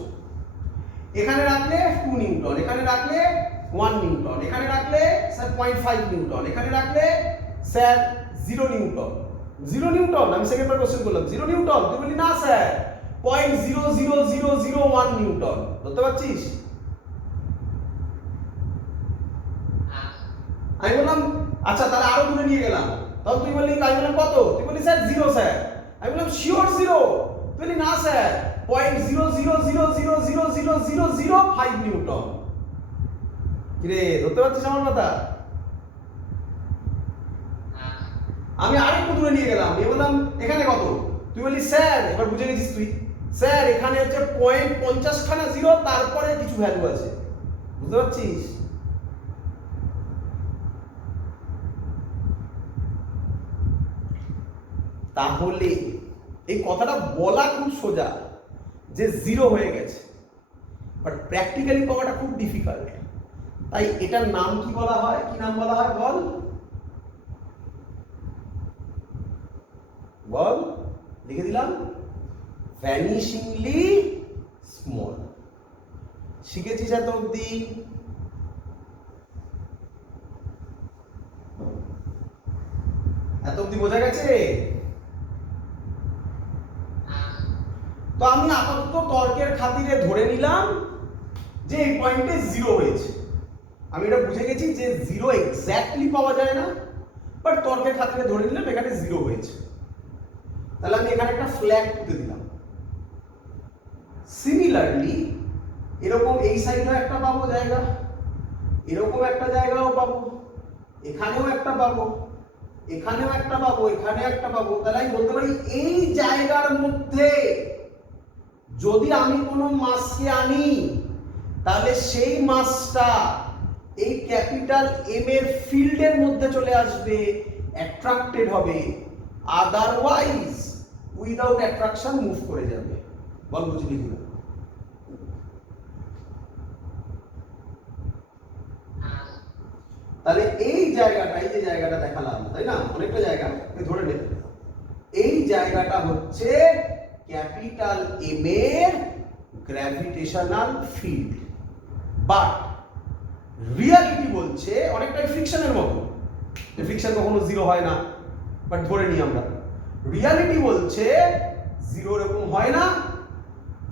এখানে রাখলে 2 নিউটন, এখানে রাখলে 1 নিউটন, এখানে রাখলে স্যার 0.5 নিউটন, এখানে রাখলে স্যার 0 নিউটন। 0 নিউটন আমি সেকেন্ডবার কোশ্চেন করলাম 0 নিউটন, তুই বলি না স্যার 0.00001 নিউটন, বুঝতে পারছিস? আমি বললাম আচ্ছা তাহলে আরো দূরে নিয়ে গেলাম, তখন তুই বললি, আমি বললাম কত, তুই বললি স্যার 0 স্যার, আমি বললাম শিওর 0, তুই বললি না স্যার 0.000000005 নিউটন। কিরে ধরতে পারছিস আমার কথা? আমি আরেকটু দূরে নিয়ে গেলাম, নিয়ে বললাম এখানে কত, তুই বললি স্যার, এবার বুঝে গেছিস তুই, স্যার এখানে হচ্ছে 0.50 খানা 0 তারপরে কিছু ভ্যালু আছে, বুঝতে পারছিস? তাহলে এই কথাটা বলা খুব সোজা যে 0 হয়ে গেছে, বাট প্র্যাকটিক্যালি পাওয়াটা খুব ডিফিকাল্ট। তাই এটার নাম কি বলা হয়, কি নাম বলা হয় বল বল, লিখে দিলাম ভ্যানিশিংলি স্মল। শিখেছিস এত অব্দি? এত অব্দি বোঝা গেছে? তো আমি আপাতত তর্কের খাতিরে ধরে নিলাম যে এই পয়েন্টে 0 হয়েছে, আমি এটা বুঝে গেছি যে 0 এক্স্যাক্টলি পাওয়া যায় না, বাট তর্কের খাতিরে ধরে নিলাম এখানে 0 হয়েছে। তাহলে আমি এখানে একটা ফ্ল্যাগ তুলে দিলাম। সিমিলারলি এরকম এই সাইডেও একটা পাবো জায়গা, এরকম একটা জায়গাও পাবো, এখানেও একটা পাবো, এখানেও একটা পাবো, এখানে একটা পাবো। তাহলে আমি বলতে পারি এই জায়গার মধ্যে যদি আমি কোনো মাসকে আনি তাহলে সেই মাসটা এই ক্যাপিটাল এম এর ফিল্ডের মধ্যে চলে আসবে, অ্যাট্রাক্টেড হবে, আদারওয়াইজ উইদাউট অ্যাট্রাকশন মুভ করে যাবে। বল বুঝলি কি? তাহলে এই জায়গাটা, এই যে জায়গাটা দেখালাম তাই না, অনেকটা জায়গা ধরে নে, এই জায়গাটা হচ্ছে ক্যাপিটাল এম এর গ্র্যাভিটেশনাল ফিল্ড। বাট রিয়ালিটি বলছে অনেকটাই ফ্রিকশনের মতো, ফ্রিকশন কখনো 0 হয় না, বাট ধরে নিই আমরা রিয়ালিটি বলছে 0 এরকম হয় না,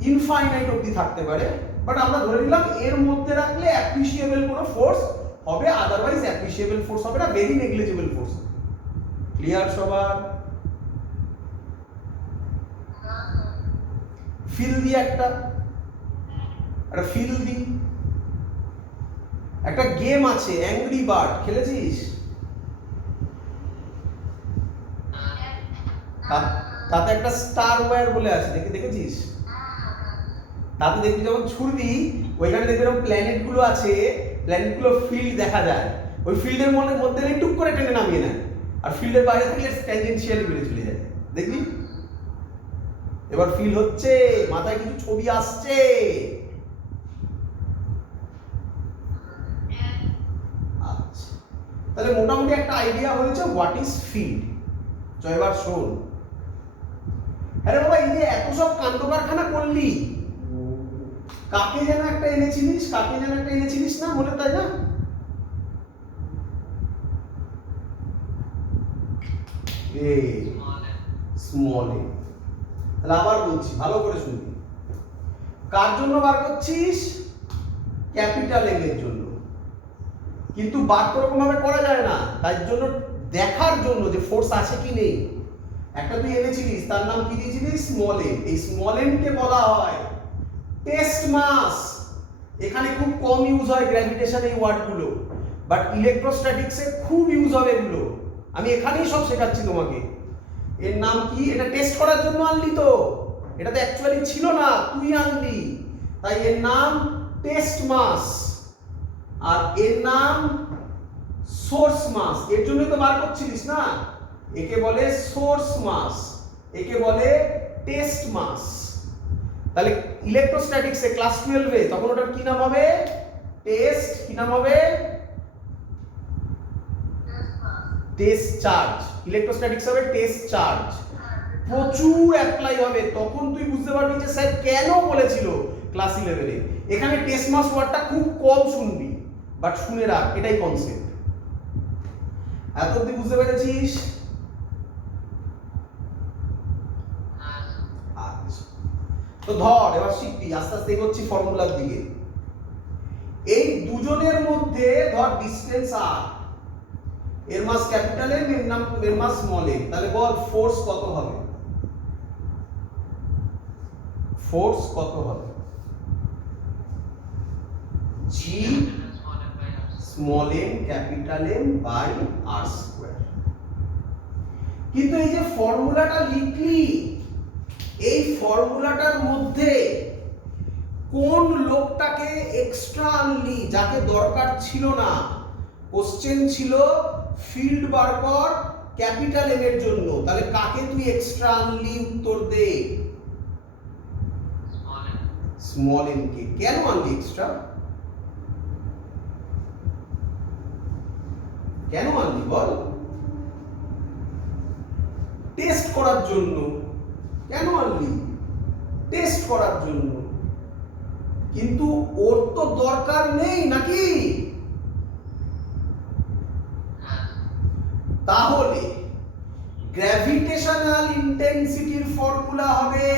ইনফাইনাইট অবধি থাকতে পারে, বাট আমরা ধরে নিলাম এর মধ্যে রাখলে অ্যাপ্রিসিয়েবল কোনো ফোর্স হবে, আদারওয়াইজ অ্যাপ্রিসিয়েবল ফোর্স হবে না, ভেরি নেগলিজিবল ফোর্স। ক্লিয়ার সবার? ফিল দি একটা ফিল দি, একটা গেম আছে অ্যাংরি বার্ড, খেলেছিস? তাতে একটা স্টার ওয়্যার বলে আছে, দেখেছিস? তাতে দেখবি যখন ছুড়বি ওইখানে দেখবি এরকম প্ল্যানেট গুলো আছে, প্ল্যানেট গুলো ফিল্ড দেখা যায়, ওই ফিল্ডের মধ্যে টুক করে টেনে নামিয়ে নেয়, আর ফিল্ডের বাইরে থাকলে ট্যানজেনশিয়ালি বেরিয়ে চলে যায়, দেখবি? এবার ফিল হচ্ছে, মাথায় কিছু ছবি আসছে। আচ্ছা, তাহলে মোটামুটি একটা আইডিয়া হয়েছে হোয়াট ইজ ফিল্ড। এবার শোন, আরে বাবা এই যে এত সব কাণ্ড কারখানা করলি, কাকে যেন একটা এনেছিলিস, কাকে যেন একটা এনেছিলিস না, মনে তাই না? এ স্মল এ। তাহলে আবার বলছি ভালো করে শুনবি, কার জন্য বার করছিস? ক্যাপিটাল এম এর জন্য। কিন্তু বার তো ওরকম ভাবে করা যায় না, তাই জন্য দেখার জন্য যে ফোর্স আছে কি নেই, একটা তুই এনেছিলিস, তার নাম কি দিয়েছিলিস? Small M. এই স্মল এম কে বলা হয় টেস্ট মাস। এখানে খুব কম ইউজ হয় গ্র্যাভিটেশন এই ওয়ার্ডগুলো, বাট ইলেকট্রোস্ট্যাটিক্সে খুব ইউজ হবে এগুলো। আমি এখানেই সব শেখাচ্ছি তোমাকে। এর নাম কি? এটা টেস্ট করার জন্য আনলি তো, এটা তো অ্যাকচুয়ালি ছিল না, তুই আনলি, তাই এর নাম টেস্ট মাস। আর এর নাম সোর্স মাস। এর জন্যই তো বার করছিলিস না। একে বলে সোর্স মাস, একে বলে টেস্ট মাস। তাহলে ইলেকট্রোস্ট্যাটিক্সে ক্লাস 12 এ তখন ওটার কি নাম হবে? টেস্ট। কি নাম হবে? Test charge. ইলেকট্রোস্ট্যাটিক্স হবে টেস্ট চার্জ। প্রচুর অ্যাপ্লাই হবে, তখন তুই বুঝতে পারবি যে স্যার কেন বলেছিল ক্লাস 11 এ। এখানে টেস্ট মাস ওয়ার্ডটা খুব কম শুনবি, বাট শুনে রাখ, এটাই কনসেপ্ট। এত অবধি বুঝতে পেরেছিস? আচ্ছা, তো ধর এবার শিখবি, আস্তে আস্তে এগোচ্ছি ফর্মুলার দিকে। এই দুজনের মধ্যে ধর ডিসটেন্স আর, এর মাস ক্যাপিটাল এম, এর মাস স্মল এম। তাহলে বল ফোর্স কত হবে? ফোর্স কত হবে? G small M capital M by R square. কিন্তু এই যে ফর্মুলাটা লিখলি, এই ফর্মুলাটার মধ্যে কোন লোকটাকে এক্সট্রা আনলি যাকে দরকার ছিল না? কোশ্চেন ছিল ফিল্ড বার কর ক্যাপিটাল এম এর জন্য, তাহলে কাকে তুই এক্সট্রা আনলি? উত্তর দে। স্মল এম কে। কেন আনলি এক্সট্রা? কেন আনলি বল? টেস্ট করার জন্য। কেন আনলি? টেস্ট করার জন্য। কিন্তু ওর তো দরকার নেই নাকি? তাহলে গ্র্যাভিটেশনাল ইন্টেন্সিটির ফর্মুলা হবে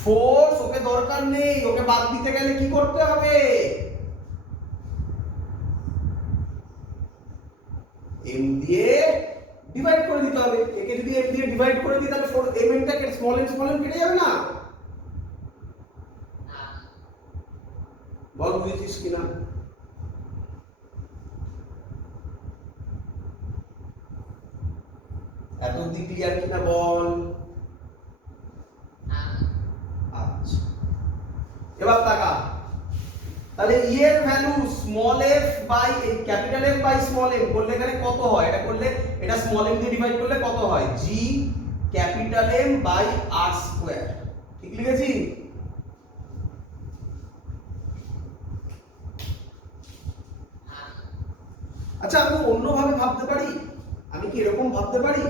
ফোর্স। ওকে দরকার নেই, ওকে বাদ দিতে গেলে কি করতে হবে? এম দিয়ে ডিভাইড করে দিতে হবে। একে যদি এম দিয়ে ডিভাইড করে দিই তাহলে এম এর টাকে স্মল এম কেটে যাবে না? বল বুঝেছিস কিনা? এত অবধি ক্লিয়ার কিনা বল? আচ্ছা, এবার তাকা। তাহলে ই এর value small f by capital F by small m করলে এখানে কত হয়? এটা করলে, এটা স্মল এম দিয়ে ডিভাইড করলে কত হয়? G capital M by R square. ঠিক লিখেছি? আচ্ছা, আমি অন্যভাবে ভাবতে পারি। আমি কি এরকম ভাবতে পারি,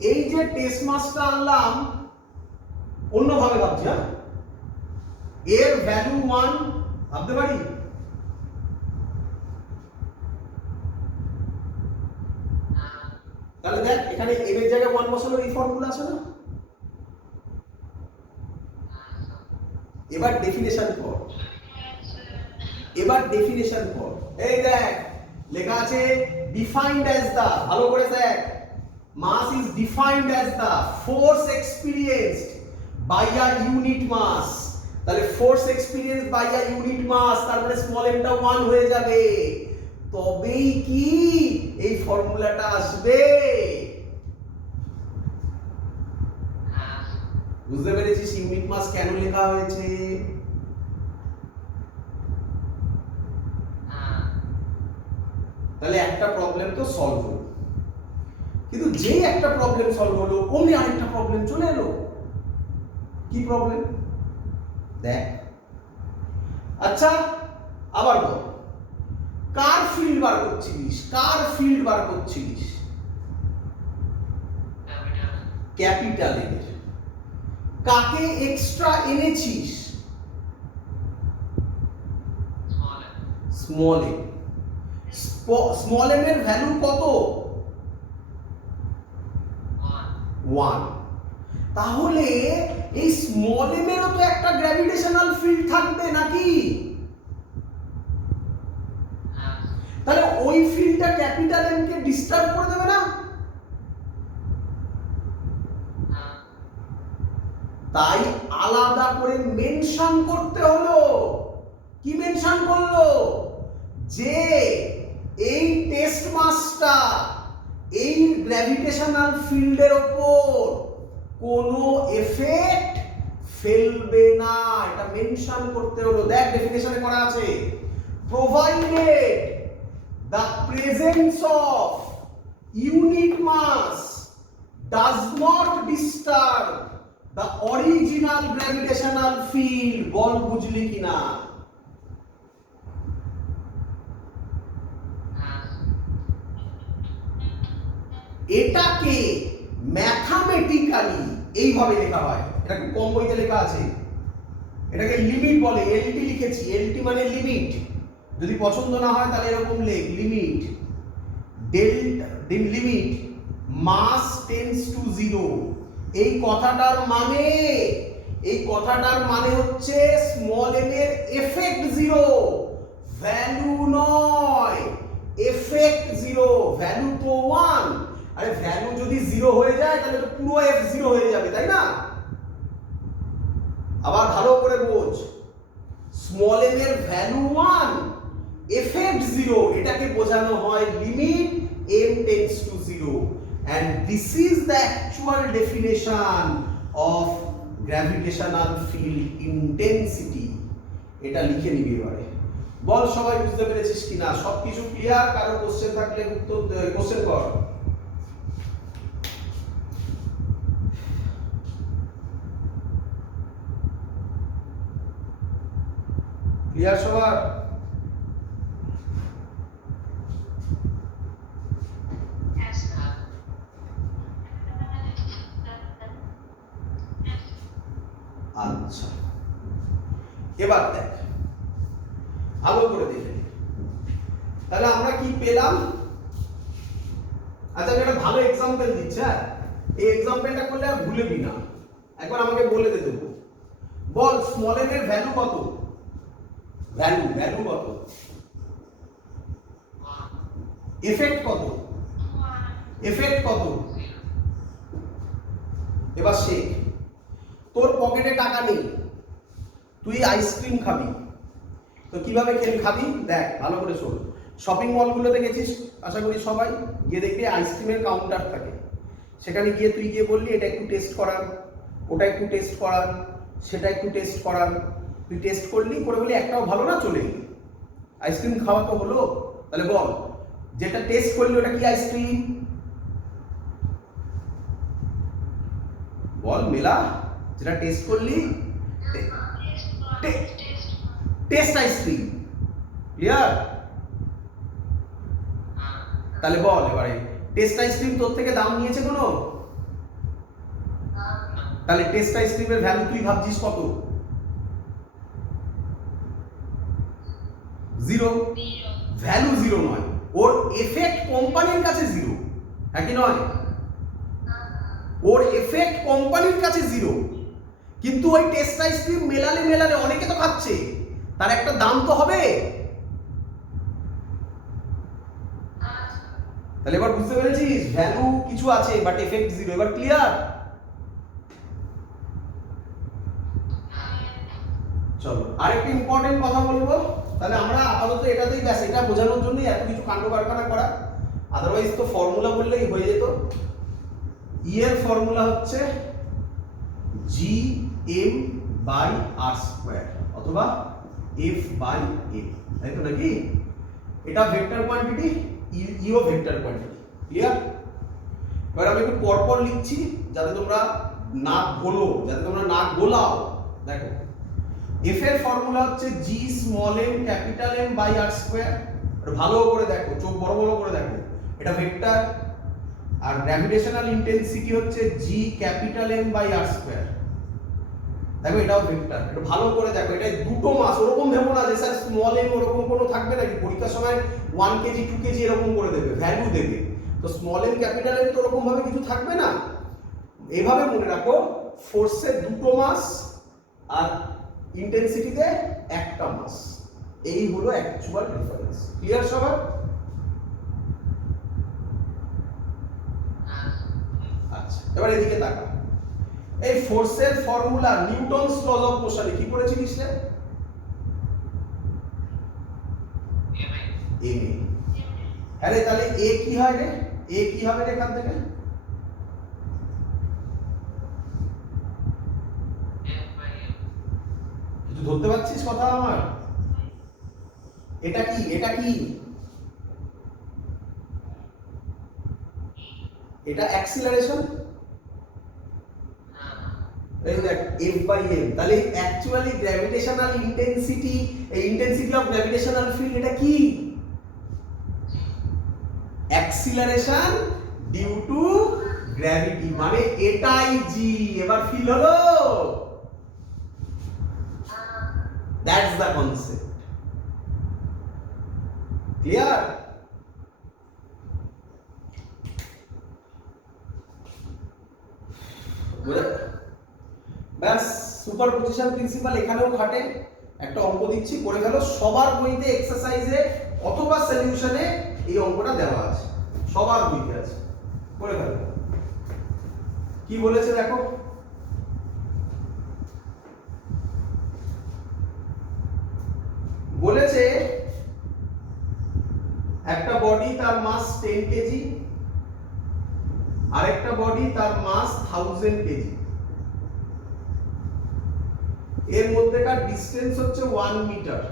এই যে টেস্ট মাসটা আনলাম, অন্যভাবে ভাবছি, হ্যাঁ, এর ভ্যালু 1 ভাবতে পারি। তাহলে দেখ এখানে এম এর জায়গায় 1 বসানোর এই ফর্মুলা আছে না? এবার ডেফিনেশন কর। এবার ডেফিনেশন কর। এই দেখ লেখা আছে ডিফাইন্ড অ্যাজ দা, ভালো করে দেখ, mass is defined as the force experienced by a unit mass. তাহলে force experienced by a unit mass, তার মানে স্মল এমটা 1 হয়ে যাবে, তবেই কি এই ফর্মুলাটা আসবে। বুঝতে পেরেছিস ইউনিট মাস কেন লেখা হয়েছে? তাহলে একটা প্রবলেম তো সলভ হলো, কিন্তু যেই একটা প্রবলেম সলভ হলো অমনি আরেকটা প্রবলেম চলে এলো। কি প্রবলেম? দেখ, আচ্ছা আবার বল, কার ফিল্ড বার করছিলিস? কার ফিল্ড বার করছিলিস? ক্যাপিটাল এর। কাকে এক্সট্রা এনেছিস? Small M. স্মল এম এর ভ্যালু কত? 1। তাহলে এই স্মল m এরও তো একটা গ্র্যাভিটেশনাল ফিল্ড থাকবে নাকি? তাহলে ওই ফিল্ডটা ক্যাপিটাল M কে ডিস্টার্ব করে দেবে না? তাই আলাদা করে মেনশন করতে হলো। কি মেনশন করলো? যে এই টেস্ট মাসটা এই গ্র্যাভিটেশনাল ফিল্ডের উপর কোনো এফেক্ট ফেলবে না, এটা মেনশন করতে হলো। দেখ ডেফিনেশনে করা আছে, provided the presence of unit mass does not disturb the original gravitational field. বল বুঝলি কিনা? এটাকে ম্যাথামেটিক্যালি এইভাবে লেখা হয়, এটা খুব কম বইতে লেখা আছে। এটাকে লিমিট বলে, এলটি লিখেছি, এলটি মানে লিমিট। যদি পছন্দ না হয় তাহলে এরকম লেখ, limit delta limit mass tends to 0। এই কথাটার মানে হচ্ছে স্মল m এর এফেক্ট 0, ভ্যালু নয়। এফেক্ট 0, ভ্যালু তো 1। আরে ভ্যালু যদি 0 হয়ে যায় তাহলে তো পুরো f 0 হয়ে যাবে, তাই না? আবার ভালো করে বোঝ, স্মল m এর ভ্যালু 1, এফেক্ট 0, এটাকে বোঝানো হয় limit m tends to 0, and this is the actual definition of gravitational field intensity। এটা লিখে নিবি এবারে। বল সবাই বুঝতে পেরেছিস কিনা? সবকিছু ক্লিয়ার? কারো কোশ্চেন থাকলে উত্তর কোশ্চেন কর। ক্লিয়ার সবার? আচ্ছা, এবার দেখ ভালো করে দেখে। তাহলে আমরা কি পেলাম? আচ্ছা, আমি একটা ভালো এক্সাম্পল দিচ্ছি। হ্যাঁ, এই এক্সাম্পলটা করলে আর ভুলবি না, একবার আমাকে বলে দে দেবো। বল স্মল m এর ভ্যালু কত? ভ্যালু কত? এফেক্ট কত? এফেক্ট কত? এবার শেখ, তোর পকেটে টাকা নেই, তুই আইসক্রিম খাবি, তো কিভাবে খাবি? দেখ ভালো করে শোন। শপিং মলগুলোতে গেছিস আশা করি সবাই, গিয়ে দেখবি আইসক্রিমের কাউন্টার থাকে। সেখানে গিয়ে তুই বললি এটা একটু টেস্ট করান, ওটা একটু টেস্ট করান, সেটা একটু টেস্ট করান। তুই টেস্ট করলি, করে বলি একটাও ভালো না, চলে গেলি। আইসক্রিম খাওয়া তো হলো। তাহলে বল যেটা টেস্ট করলি ওটা কি আইসক্রিম? বল মেলা, যেটা টেস্ট করলি টেস্ট আইসক্রিম। ক্লিয়ার? তাহলে বল এবারে টেস্ট আইসক্রিম তোর থেকে দাম নিয়েছে কোনো? তাহলে টেস্ট আইসক্রিমের ভ্যালু তুই ভাবছিস কত? 0। ভ্যালু 0 নয়, ওর এফেক্ট কোম্পানির কাছে 0, হ্যাঁ কি নয়? ওর এফেক্ট কোম্পানির কাছে 0, কিন্তু ওই টেস্ট আইসক্রিম মেলালে অনেকে তো খাচ্ছে, তার একটা দাম তো হবে। তাহলে এবার বুঝতে পেরেছিস ভ্যালু কিছু আছে বাট এফেক্ট 0। এবার ক্লিয়ার? চলো আরেকটা ইম্পর্টেন্ট কথা বলবো। তাহলে আমরা আপাতত এটাতেই ব্যাস, এটা বোঝানোর জন্যই এত কিছু কাণ্ড কারখানা করা, আদারওয়াইজ তো ফর্মুলা বললেই হয়ে যেত। ই এর ফর্মুলা হচ্ছে gm/r² অথবা f/m, তাই তো নাকি? এটা ভেক্টর কোয়ান্টিটি, ইও ভেক্টর কোয়ান্টিটি। ক্লিয়ার? এবার আমি একটু পরপর লিখছি যাতে তোমরা না ভুলো, যাতে তোমরা না গোলাও। দেখো f এর ফর্মুলা হচ্ছে g small m capital M/r²। ভালো করে দেখো, চোখ বড় বড় করে দেখো, এটা ভেক্টর। আর গ্র্যাভিটেশনাল ইন্টেন্সিটি হচ্ছে g ক্যাপিটাল M/r²। দেখো এটাও ভেক্টর। এটা ভালো করে দেখো, এটা দুটো মাস। ওরকম ভেবো না যে স্যার স্মল m ওরকম কোনো থাকবে নাকি, পরীক্ষার সময় 1 কেজি 2 কেজি এরকম করে দেবে, ভ্যালু দেবে। তো স্মল m ক্যাপিটাল M তো ওরকম ভাবে কিছু থাকবে না। এইভাবে মনে রাখো, ফোর্সের দুটো মাস আর ইন্টেন্সিটিতে একটা মাস, এই হলো অ্যাকচুয়াল ডিফারেন্স। ক্লিয়ার সবার? আচ্ছা, এবার এদিকে তাকা। এই ফোর্সের ফর্মুলা নিউটনস লজ অফ মোশনে কি পড়েছিলিস রে? M A. আরে তাহলে এ কি হয় রে? এ কি হবে রে এখান থেকে? কিছু ধরতে পারছিস কথা আমার? এটা কি? এটা কি? এটা অ্যাক্সিলারেশন। এই দেখ F বাই m, তাহলে অ্যাকচুয়ালি গ্র্যাভিটেশনাল ইন্টেন্সিটি, এই ইন্টেন্সিটি অফ গ্র্যাভিটেশনাল ফিল্ড এটা কি? অ্যাক্সিলারেশন ডিউ টু গ্র্যাভিটি, মানে এটাই জি। এবার ফিল হলো? That's the concept. ক্লিয়ার? ব্যাস, সুপারপজিশন প্রিন্সিপাল এখানেও খাটে। একটা অঙ্ক দিচ্ছি, করে গেল। সবার বইতে এক্সারসাইজে অথবা সলিউশনে এই অঙ্কটা দেওয়া আছে, সবার বইতে আছে, করে গেল। কি বলেছে দেখো, বলেছে একটা বডি তার মাস 10 কেজি, আরেকটা বডি তার মাস 1000 কেজি, এর মধ্যেকার ডিসটেন্স হচ্ছে 1 মিটার।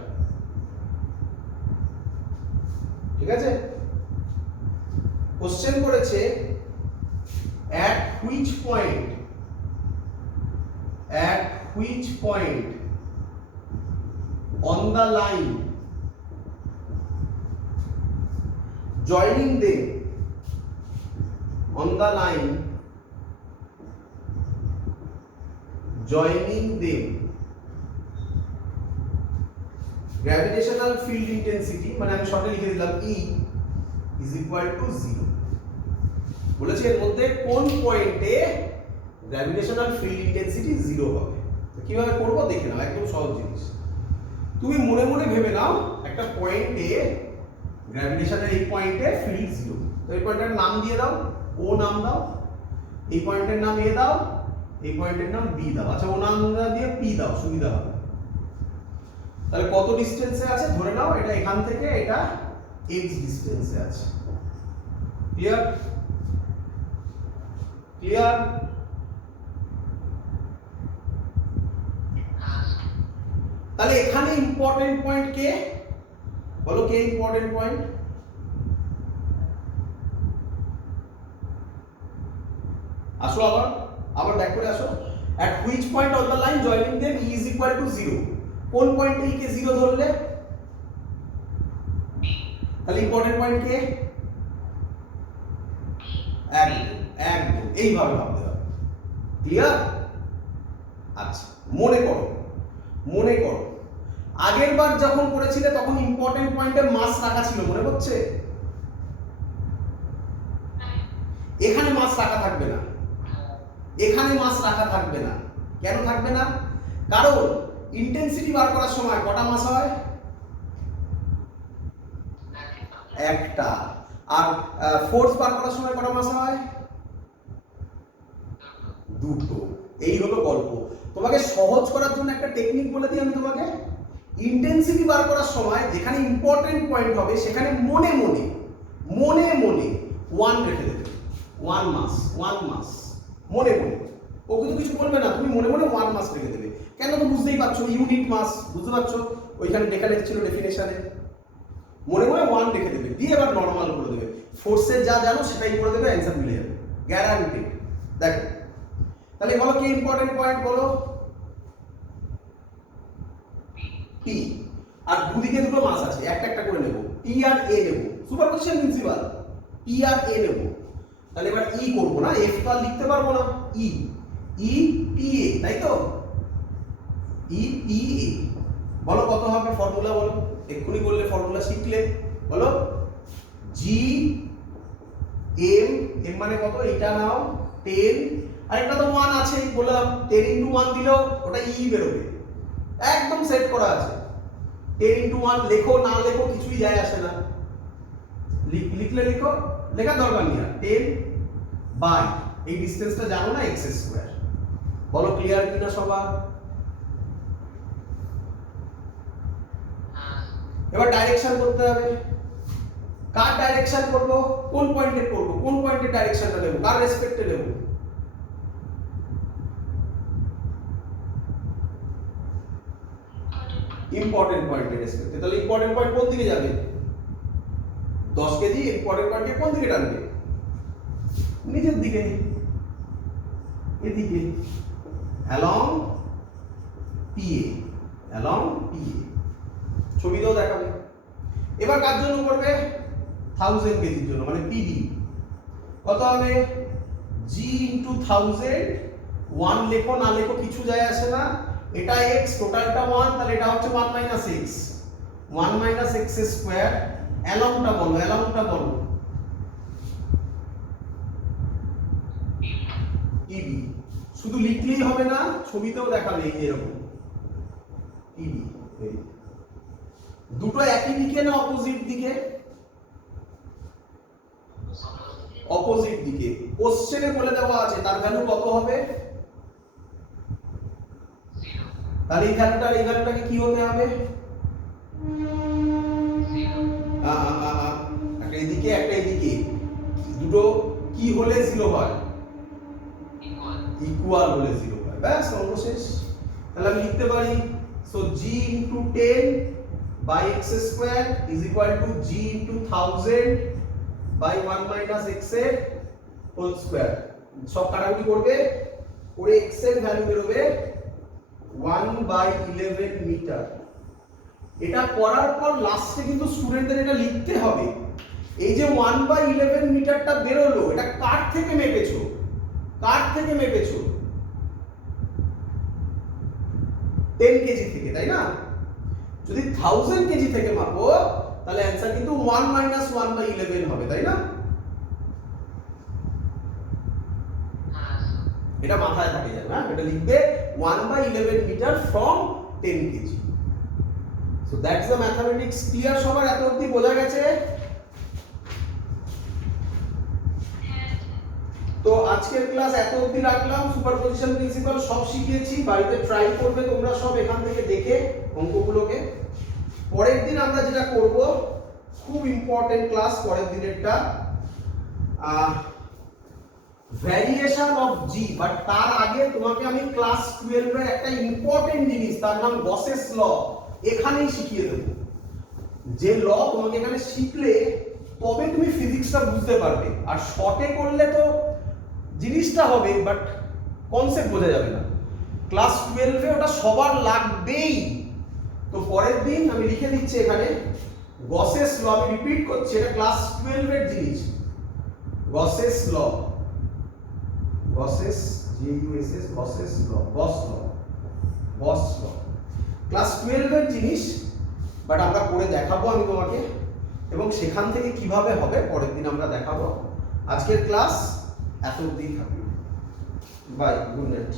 ঠিক আছে? কোশ্চেন করেছে at which point on the line joining them gravitational field intensity, মানে আমি শর্টে লিখে দিলাম E is equal to 0। বলেছে এর মধ্যে কোন পয়েন্টে গ্র্যাভিটেশনাল ফিল্ড ইন্টেন্সিটি 0 হবে। তো কিভাবে করব দেখে নাও, একদম সহজ জিনিস। তুমি মনে মনে ভেবে নাও একটা পয়েন্টে, গ্র্যাভিটেশনের এই পয়েন্টে ফিল্ড 0। তো এই পয়েন্টের নাম দিয়ে দাও, ও নাম দাও, এই পয়েন্টের নাম এ দাও, এই পয়েন্টের নাম বি দাও। আচ্ছা, ও নাম দিয়ে পি দাও, সুবিধা হবে। তাহলে কত ডিসটেন্সে আছে ধরে নাও, এটা এখান থেকে এটা x ডিসটেন্সে আছে। ক্লিয়ার? ক্লিয়ার? তাহলে এখানে ইম্পর্টেন্ট পয়েন্ট কে? বলো কে ইম্পর্টেন্ট পয়েন্ট? আসো, আবার ব্যাক করে আসো। at which point on the line joining them E is equal to 0, কোন পয়েন্টে E কে 0 ধরলে? তাহলে ইম্পর্টেন্ট পয়েন্ট কে? একদম এইভাবে ভাবতে হবে। ক্লিয়ার? আচ্ছা, মনে করো আগের বার যখন করেছিলে তখন ইম্পর্টেন্ট পয়েন্টে মাস রাখা ছিল, মনে পড়ছে? এখানে মাস রাখা থাকবে না, এখানে মাস রাখা থাকবে না। কেন থাকবে না? কারণ ইন্টেন্সিটি বার করার সময় কটা মাস হয়? একটা। আর ফোর্স বার করার সময় কটা মাস হয়? দুটো। এই হলো গল্প। তোমাকে সহজ করার জন্য একটা টেকনিক বলে দিই আমি তোমাকে। ইন্টেন্সিটি বার করার সময় যেখানে ইম্পর্টেন্ট পয়েন্ট হবে সেখানে মনে মনে 1 রেখে দেবে। 1 মাস মনে মনে। ও কিন্তু কিছু বলবে না, তুমি মনে মনে 1 মাস রেখে দেবে। কেন? তো বুঝতেই পারছো, ইউনিট মাস, বুঝতে পারছো? ওইখানে লেখা ছিল ডেফিনেশনে। মনে মনে 1 রেখে দেবে, দিয়ে এবার নর্মাল করে দেবে। ফোর্সের যা জানো সেটাই করে দেবে, অ্যান্সার মিলে যাবে, গ্যারান্টি। দেখো তাহলে বলো কি ইম্পর্টেন্ট পয়েন্ট বলো? পি। আর দুদিকে দুটো মাস আছে, একটা করে নেব, পি আর এ নেব। সুপারপজিশন প্রিন্সিপাল, পি আর এ নেব। তাহলে এবার ই করব না, এফ তো আর লিখতে পারবো না। ই পি এ, তাই তো? E P A. বলো কত হবে ফর্মুলা? বলো, এক্ষুনি বললে, ফর্মুলা শিখলে। বলো জি এম, এম মানে কত? এটা নাও 10 আরেকটা তো 1 আছেই, বললাম 10 × 1 দিলেও ওটা ই বেরোবে, একদম সেট করা আছে। 10 × 1 লেখো না লেখো কিছুই যায় আসে না, লিখলে লিখো, লেখার দরকার নেই। 10 বাই এই ডিসটেন্সটা জানো না x স্কয়ার। বলো ক্লিয়ার কিনা সবার? এবার ডাইরেকশন করতে হবে। কার ডাইরেকশন করব, কোন পয়েন্টে করব, কোন পয়েন্টে ডাইরেকশনটা নেব, কার রেসপেক্টে নেব? ইম্পর্টেন্ট পয়েন্টের রেসপেক্টে। তাহলে ইম্পর্টেন্ট পয়েন্ট কোন দিকে যাবে? 10 কেজি ইম্পর্টেন্ট পয়েন্টে কোন দিকে টানবে? নিচের দিকে, এদিকে, অ্যালং PA, অ্যালং PA। ছবিটাও দেখাবে। এবার কার জন্য করবে? 1000 কেজির জন্য, মানে PD। কত হবে? G × 1000, 1 লেখো না লেখো কিছু যায় আসে না। এটা x, টোটালটা 1, তাহলে এটা হচ্ছে 1 - x, 1 - x স্কয়ার। অ্যালংটা বলো, অ্যালংটা বলো। EB। শুধু লিখলেই হবে না, ছবিতেও দেখাবে এই এরকম EB। এই দুটো একই দিকে না অপোজিট দিকে? অপোজিট দিকে। কোশ্চেনে বলে দেওয়া আছে তার ভ্যালু কত হবে? তাহলে এই ভ্যালুটাকে কি হতে হবে? একটা এদিকে একটা এদিকে, দুটো কি হলে 0 হয়? ইকুয়াল হলে 0 হয়। ব্যাস অঙ্ক শেষ। তাহলে আমি লিখতে পারি, so G × 10 by x square is equal to G × 1000 by 1 - x এর হোল স্কয়ার। সব কাটাকুটি করবে করে x এর ভ্যালু বেরোবে 1/11 মিটার। এটা করার পর লাস্টে কিন্তু স্টুডেন্টদের এটা লিখতে হবে। এই যে 1/11 মিটারটা বেরোলো, এটা কার থেকে মেপেছো? কার থেকে মেপেছো? 10 কেজি থেকে, তাই না? যদি 1000 কেজি থেকে মাপো তাহলে অ্যানসার কিন্তু 1 - 1/11 হবে, তাই না? এটা মাথায় থাকে যাবে, হ্যাঁ? এটা লিখবে 1/11 metre from 10 KG. So that's the mathematics. Clear সবার? এত অবধি বোঝা গেছে? তো আজকের ক্লাস এত অবধি রাখলাম। সুপারপজিশন প্রিন্সিপাল সব শিখিয়েছি, বাড়িতে ট্রাই করবে তোমরা সব এখান থেকে দেখে অঙ্কগুলোকে। পরের দিন আমরা যেটা করব, খুব ইম্পর্টেন্ট ক্লাস পরের দিনেরটা, ভ্যারিয়েশন অফ G। বাট তার আগে তোমাকে আমি ক্লাস 12 এর একটা ইম্পর্টেন্ট জিনিস, তার নাম গসেস ল, এখানেই শিখিয়ে দেব। যে ল তোমাকে এখানে শিখলে তবে তুমি ফিজিক্সটা বুঝতে পারবে। আর শর্টে করলে তো জিনিসটা হবে বাট কনসেপ্ট বোঝা যাবে না। ক্লাস 12 এ ওটা সবার লাগবেই। তো পরের দিন আমি লিখে দিচ্ছি এখানে গসেস ল। আমি রিপিট করছি, এটা ক্লাস 12 এর জিনিস। গসেস ল, গসেস GUSS, গসেস ল, গস ল, গস ল, ক্লাস 12 এর জিনিস। বাট আমরা করে দেখাবো আমি তোমাকে, এবং সেখান থেকে কিভাবে হবে পরের দিন আমরা দেখাবো। আজকের ক্লাস এত অবধি থাকবে। Bye, good night.